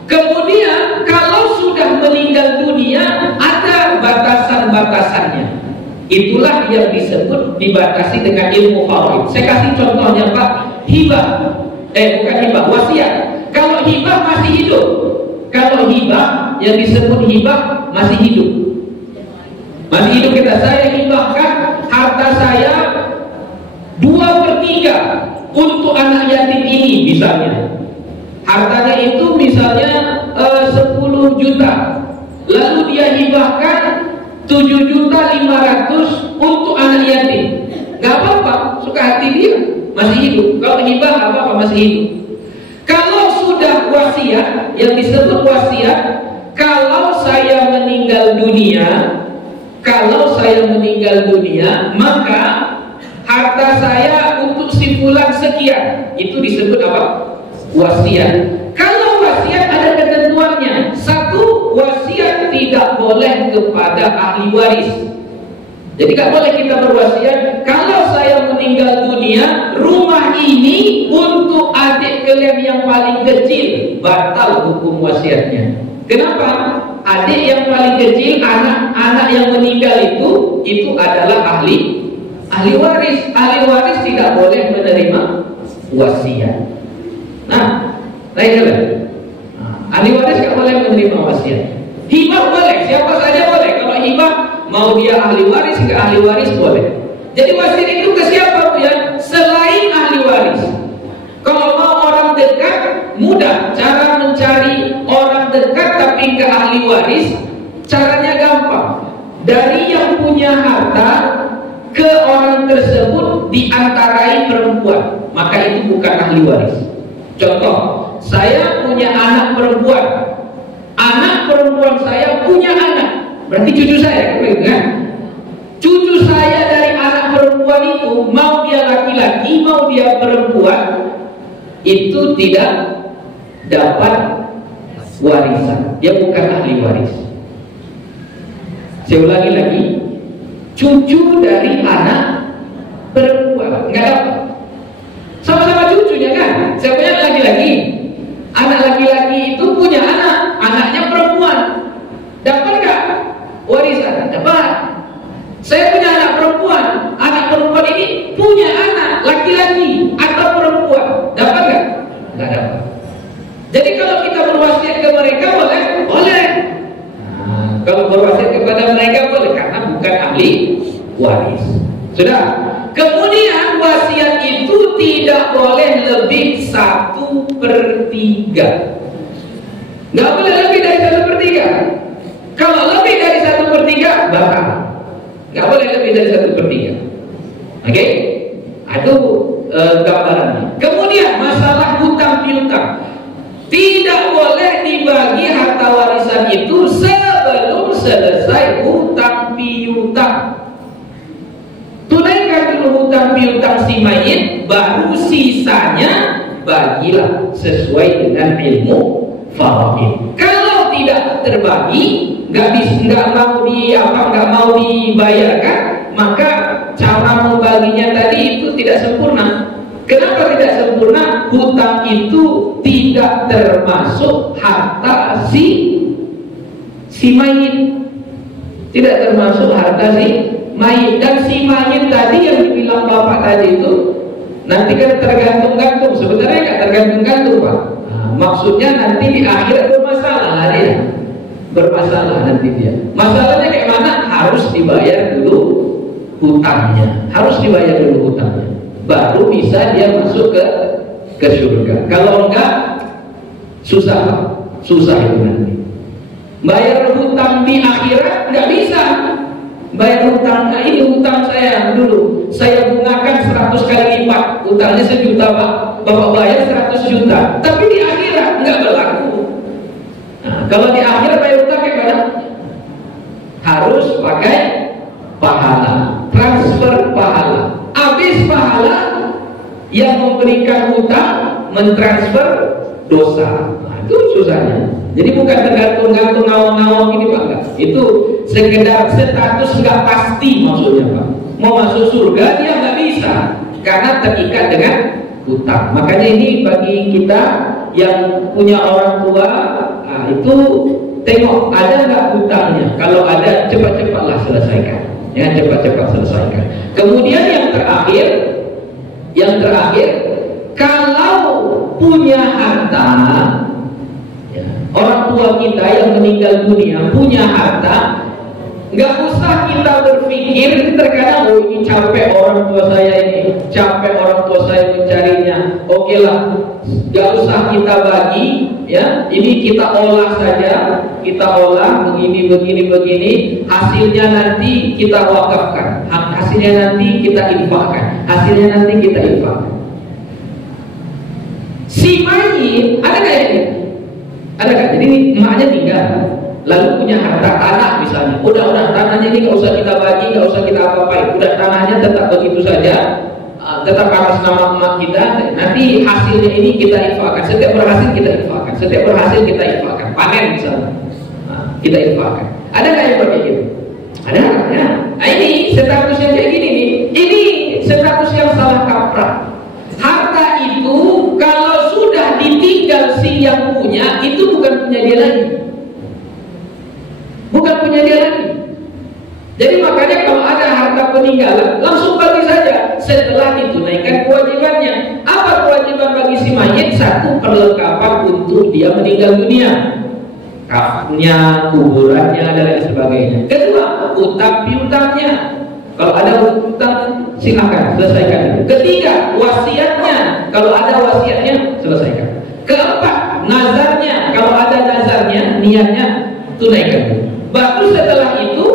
kemudian kalau sudah meninggal dunia ada batasan batasannya. Itulah yang disebut dibatasi dengan ilmu faraid. Saya kasih contohnya Pak, hibah. Bukan hibah, wasiat. Kalau hibah masih hidup. Kalau hibah yang disebut hibah masih hidup. Masih hidup kita. Saya hibahkan harta saya 2/3 untuk anak yatim ini misalnya. Hartanya itu misalnya 10 juta. Lalu dia hibahkan 7.500.000 untuk anak yatim. Gak apa-apa, suka hati dia, masih hidup. Kalau hibah gak apa-apa, masih hidup. Kalau sudah wasiat, yang disebut wasiat, kalau saya meninggal dunia, maka harta saya untuk si fulan sekian. Itu disebut apa? Wasiat. Kalau wasiat ada ketentuannya. Satu, wasiat tidak boleh kepada ahli waris. Jadi tidak boleh kita berwasiat, kalau saya meninggal dunia, rumah ini untuk adik kalian yang paling kecil. Batal hukum wasiatnya. Kenapa? Adik yang paling kecil, anak-anak yang meninggal itu adalah ahli waris. Ahli waris tidak boleh menerima wasiat. Nah, ahli waris tidak boleh menerima wasiat. Hibah boleh, siapa saja boleh. Kalau hibah, mau dia ahli waris, nggak ahli waris boleh. Jadi wasiat itu ke siapa ya? Selain ahli waris. Kalau mau orang dekat, mudah. Cara mencari orang dekat tapi ke ahli waris, caranya gampang. Dari yang punya harta ke orang tersebut diantarai perempuan, maka itu bukan ahli waris. Contoh, saya punya anak perempuan. Anak perempuan saya punya anak. Berarti cucu saya, kan? Cucu saya dari anak perempuan itu, mau dia laki-laki, mau dia perempuan, itu tidak dapat warisan. Dia bukan ahli waris. Saya ulangi lagi, cucu dari anak perempuan nggak dapat. Sama-sama cucunya kan? Siapa yang laki-laki? Anak laki-laki itu punya anak, anaknya perempuan. Dapat nggak warisan? Dapat. Saya punya anak perempuan ini punya anak laki-laki atau perempuan. Dapat nggak? Nggak dapat. Jadi kalau kita berwasiat ke mereka boleh? Boleh. Nah, kalau berwasiat kepada mereka boleh, karena bukan ahli waris. Sudah. Kemudian wasiat itu tidak boleh lebih 1/3. Nggak boleh lebih dari 1/3. Kalau lebih dari 1/3 batal. Nggak boleh lebih dari 1/3. Oke? Itu gambarannya. Kemudian masalah hutang piutang. Tidak boleh dibagi harta warisan itu sebelum selesai hutang piutang. Tunaikan dulu hutang piutang si mayit, baru sisanya bagilah sesuai dengan ilmu faraid. Kalau tidak terbagi, nggak mau dibayarkan, maka cara membaginya tadi itu tidak sempurna. Kenapa tidak sempurna? Hutang itu tidak termasuk harta si mayit, tidak termasuk harta si mayit. Dan si mayit tadi yang dibilang bapak tadi itu nanti kan tergantung-gantung. Sebenarnya nggak tergantung-gantung Pak. Nah, maksudnya nanti di akhirat bermasalah dia. Bermasalah nanti dia. Masalahnya kayak mana? Harus dibayar dulu hutangnya. Harus dibayar dulu hutangnya. Baru bisa dia masuk ke surga. Kalau enggak, susah itu nanti. Bayar hutang di akhirat nggak bisa. Bayar hutang, nah ini hutang saya dulu, saya bungakan 100 kali lipat, hutangnya 1 juta Pak, Bapak bayar 100 juta, tapi di akhirat nggak berlaku. Nah, kalau di akhirat bayar hutang kayak mana? Harus pakai pahala, transfer pahala. Habis pahala, yang memberikan hutang mentransfer dosa. Nah, itu susahnya. Jadi bukan tergantung-gantung ngawang-ngawang ini Pak, enggak. Itu sekedar status nggak pasti maksudnya Pak. Mau masuk surga dia nggak bisa karena terikat dengan hutang. Makanya ini bagi kita yang punya orang tua, nah, itu tengok ada nggak hutangnya. Kalau ada, cepat-cepatlah selesaikan. Ya, cepat-cepat selesaikan. Kemudian yang terakhir, kalau punya harta, ya, orang tua kita yang meninggal dunia punya harta, nggak usah kita berpikir terkadang, oh ini capek orang tua saya ini, capek orang tua saya mencarinya. Oke lah, nggak usah kita bagi, ya. Ini kita olah saja, kita olah begini, hasilnya nanti kita wakafkan, hasilnya nanti kita infakkan, Si mayit ada nggak ini? Ada nggak? Jadi emaknya tinggal, lalu punya harta tanah misalnya. Udah tanahnya ini nggak usah kita bagi, nggak usah kita apa-apain. Udah tanahnya tetap begitu saja, tetap atas nama emak kita. Nanti hasilnya ini kita infakkan. Setiap berhasil kita infakkan. Panen misalnya, kita infakkan. Ada nggak yang begitu? Ada ya. Nah, ini status yang kayak gini nih. Ini status yang salah kaprah. Harta itu kalau sudah ditinggal si yang punya, itu bukan punya dia lagi. Jadi makanya kalau ada harta peninggalan, langsung bagi saja setelah ditunaikan kewajibannya. Apa kewajiban bagi si mayit? Satu, perlengkapan untuk dia meninggal dunia, kafannya, kuburannya, dan lain sebagainya. Kedua, utang piutangnya. Kalau ada utang, silakan selesaikan. Ketiga, wasiatnya. Kalau ada wasiatnya, selesaikan. Keempat, nazarnya. Kalau ada nazarnya, niatnya, tunaikan. Baru setelah itu,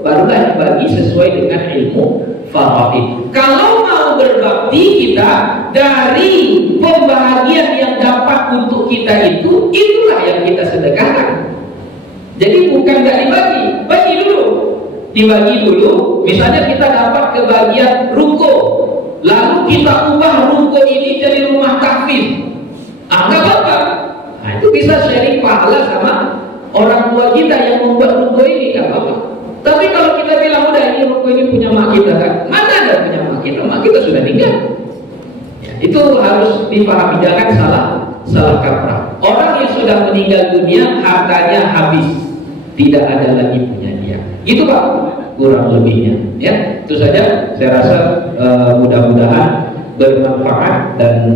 barulah dibagi sesuai dengan ilmu faraid. Kalau mau berbakti kita, dari pembahagian yang dapat untuk kita itu, itulah yang kita sedekahkan. Jadi bukan nggak dibagi dulu. Misalnya kita dapat kebagian ruko, lalu kita ubah ruko ini jadi rumah tahfiz. Nggak apa-apa. Nah, itu bisa sharing pahala sama orang tua kita yang membuat ruko ini, nggak apa-apa. Tapi kalau kita bilang udah ini ruko ini punya mak kita, kan? Mana ada punya mak kita sudah tinggal. Ya, itu harus dipahami, jangan salah kaprah. Orang yang sudah meninggal dunia hartanya habis, tidak ada lagi punya dia. Gitu Pak, kurang lebihnya. Ya, itu saja. Saya rasa mudah-mudahan bermanfaat dan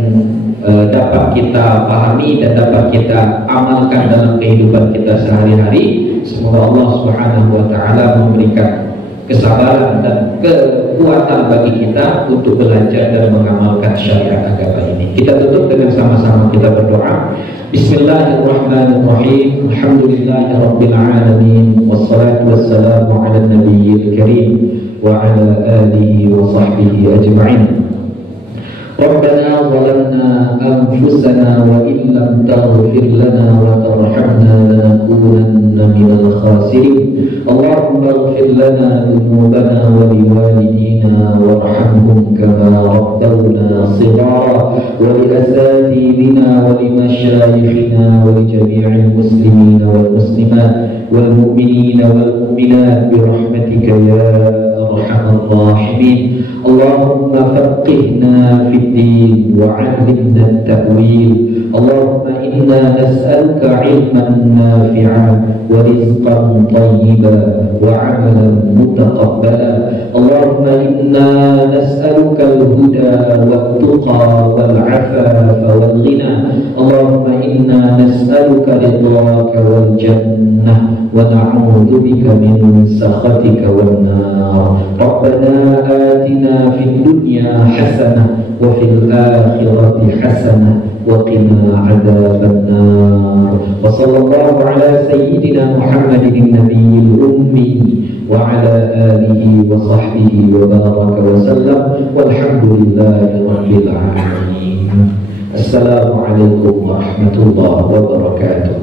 dapat kita pahami dan dapat kita amalkan dalam kehidupan kita sehari-hari. Semoga Allah Subhanahu wa taala memberikan kesabaran dan kekuatan bagi kita untuk belajar dan mengamalkan syariat agama ini. Kita tutup dengan sama-sama kita berdoa. Bismillahirrahmanirrahim. Alhamdulillahirabbil alamin wassalatu wassalamu ala nabiyil karim wa ala alihi wa sahbihi ajma'in. ربنا ظلمنا أنفسنا وإن لم تغفر لنا وترحمنا لنكونن من الخاسرين اللهم اغفر لنا ذنوبنا ولوالدينا وارحمهم كما ربونا صغارا ولأساتذتنا ولمشايخنا ولجميع المسلمين والمسلمات والمؤمنين والمؤمنات برحمتك يا أرحم الراحمين اللهم فقهنا في الدين وعلمنا التأويل اللهم إنا نسألك علما نافعا ورزقا طيبا وعملا متقبلا اللهم إنا نسألك الهدى والتقى والعفاف والغنى اللهم إنا نسألك رضاك والجنة ونعوذ بك من سخطك والنار ربنا آتنا في الدنيا حسنة وفي الآخرة حسنة وقنا عذاب النار وصلى الله على سيدنا محمد النبي الأمي وعلى آله وصحبه وبارك وسلم والحمد لله رب العالمين. السلام عليكم ورحمة الله وبركاته.